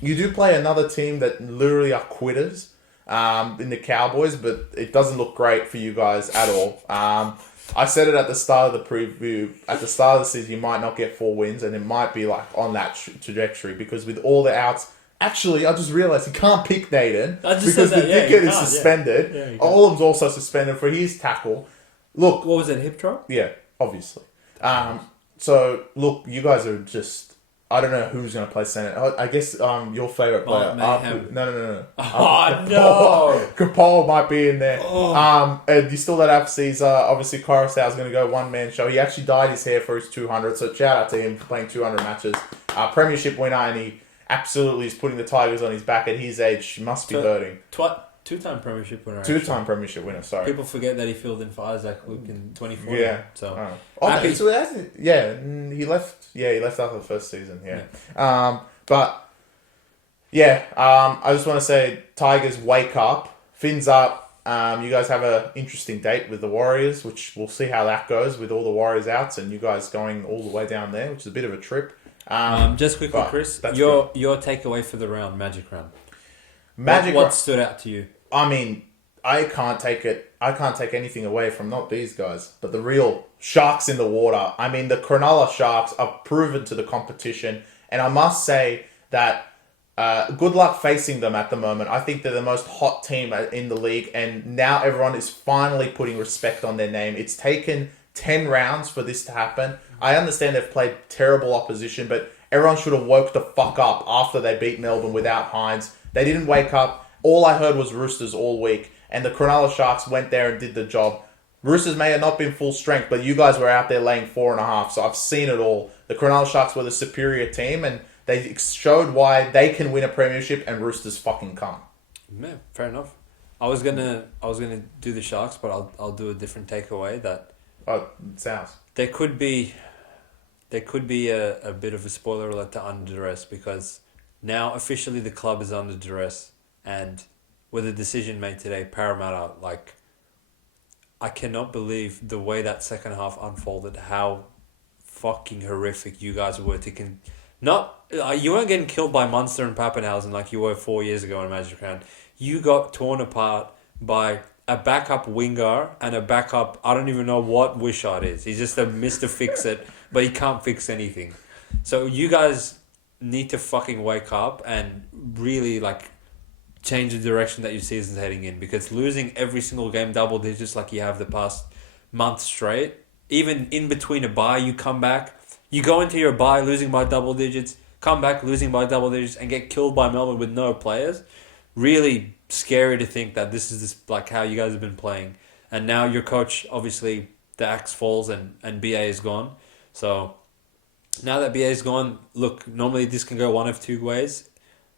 you do play another team that literally are quitters in the Cowboys, but it doesn't look great for you guys at all. I said it at the start of the preview. At the start of the season, you might not get 4 wins, and it might be like on that trajectory, because with all the outs. Actually, I just realised you can't pick Naden because the dickhead is suspended. Yeah, Olam's also suspended for his tackle. Look, what was it, hip drop? Yeah, obviously. So look, you guys are just. I don't know who's going to play center. I guess your favourite player. No. Oh, no. Kapol might be in there. Oh. And you still don't have Caesar. Obviously, Coruscant's going to go one-man show. He actually dyed his hair for his 200, so shout out to him for playing 200 matches. Premiership winner, and he absolutely is putting the Tigers on his back at his age. Must be hurting. Two-time premiership winner. Two-time premiership winner, sorry. People forget that he filled in for Isaac Luke in 2014. Yeah. So, he left. Yeah, he left after the first season. Yeah. But yeah, I just want to say, Tigers, wake up, fins up. You guys have an interesting date with the Warriors, which we'll see how that goes with all the Warriors outs and you guys going all the way down there, which is a bit of a trip. Just quickly, Chris, your takeaway for the round, Magic Round. What stood out to you? I mean, I can't take anything away from not these guys, but the real sharks in the water. I mean, the Cronulla Sharks are proven to the competition, and I must say that good luck facing them at the moment. I think they're the most hot team in the league, and now everyone is finally putting respect on their name. It's taken 10 rounds for this to happen. I understand they've played terrible opposition, but everyone should have woke the fuck up after they beat Melbourne without Hines. They didn't wake up. All I heard was Roosters all week, and the Cronulla Sharks went there and did the job. Roosters may have not been full strength, but you guys were out there laying 4.5, so I've seen it all. The Cronulla Sharks were the superior team, and they showed why they can win a premiership, and Roosters fucking can't. Yeah, fair enough. I was gonna do the Sharks, but I'll do a different takeaway that sounds. there could be a bit of a spoiler alert to under duress, because now officially the club is under duress, and with a decision made today, Parramatta, like, I cannot believe the way that second half unfolded, how fucking horrific you guys were you weren't getting killed by Munster and Pappenhausen like you were 4 years ago in Magic Round. You got torn apart by a backup winger and a backup, I don't even know what Wishart is. He's just a Mr. Fix-It, but he can't fix anything. So you guys need to fucking wake up and really, like, change the direction that your season's heading in, because losing every single game double digits like you have the past month straight, even in between a bye, you come back, you go into your bye losing by double digits, come back losing by double digits, and get killed by Melbourne with no players. Really scary to think that this is like how you guys have been playing. And now your coach, obviously, the axe falls and BA is gone. So now that BA is gone, look, normally this can go one of two ways.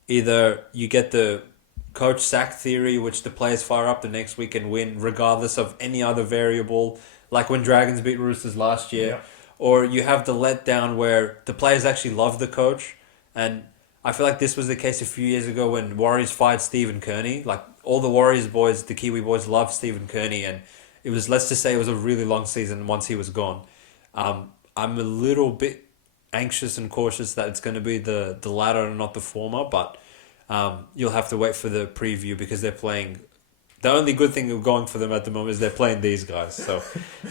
Either you get the coach sack theory, which the players fire up the next week and win regardless of any other variable, like when Dragons beat Roosters last year. Yeah. Or you have the letdown where the players actually love the coach. And I feel like this was the case a few years ago when Warriors fired Stephen Kearney. Like, all the Warriors boys, the Kiwi boys, loved Stephen Kearney, and it was, let's just say, it was a really long season once he was gone. I'm a little bit anxious and cautious that it's going to be the latter and not the former, but you'll have to wait for the preview, because they're playing. The only good thing going for them at the moment is they're playing these guys. So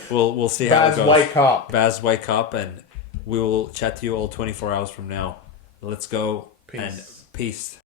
we'll see how it goes. Baz, wake up, and we will chat to you all 24 hours from now. Let's go. Peace. And peace.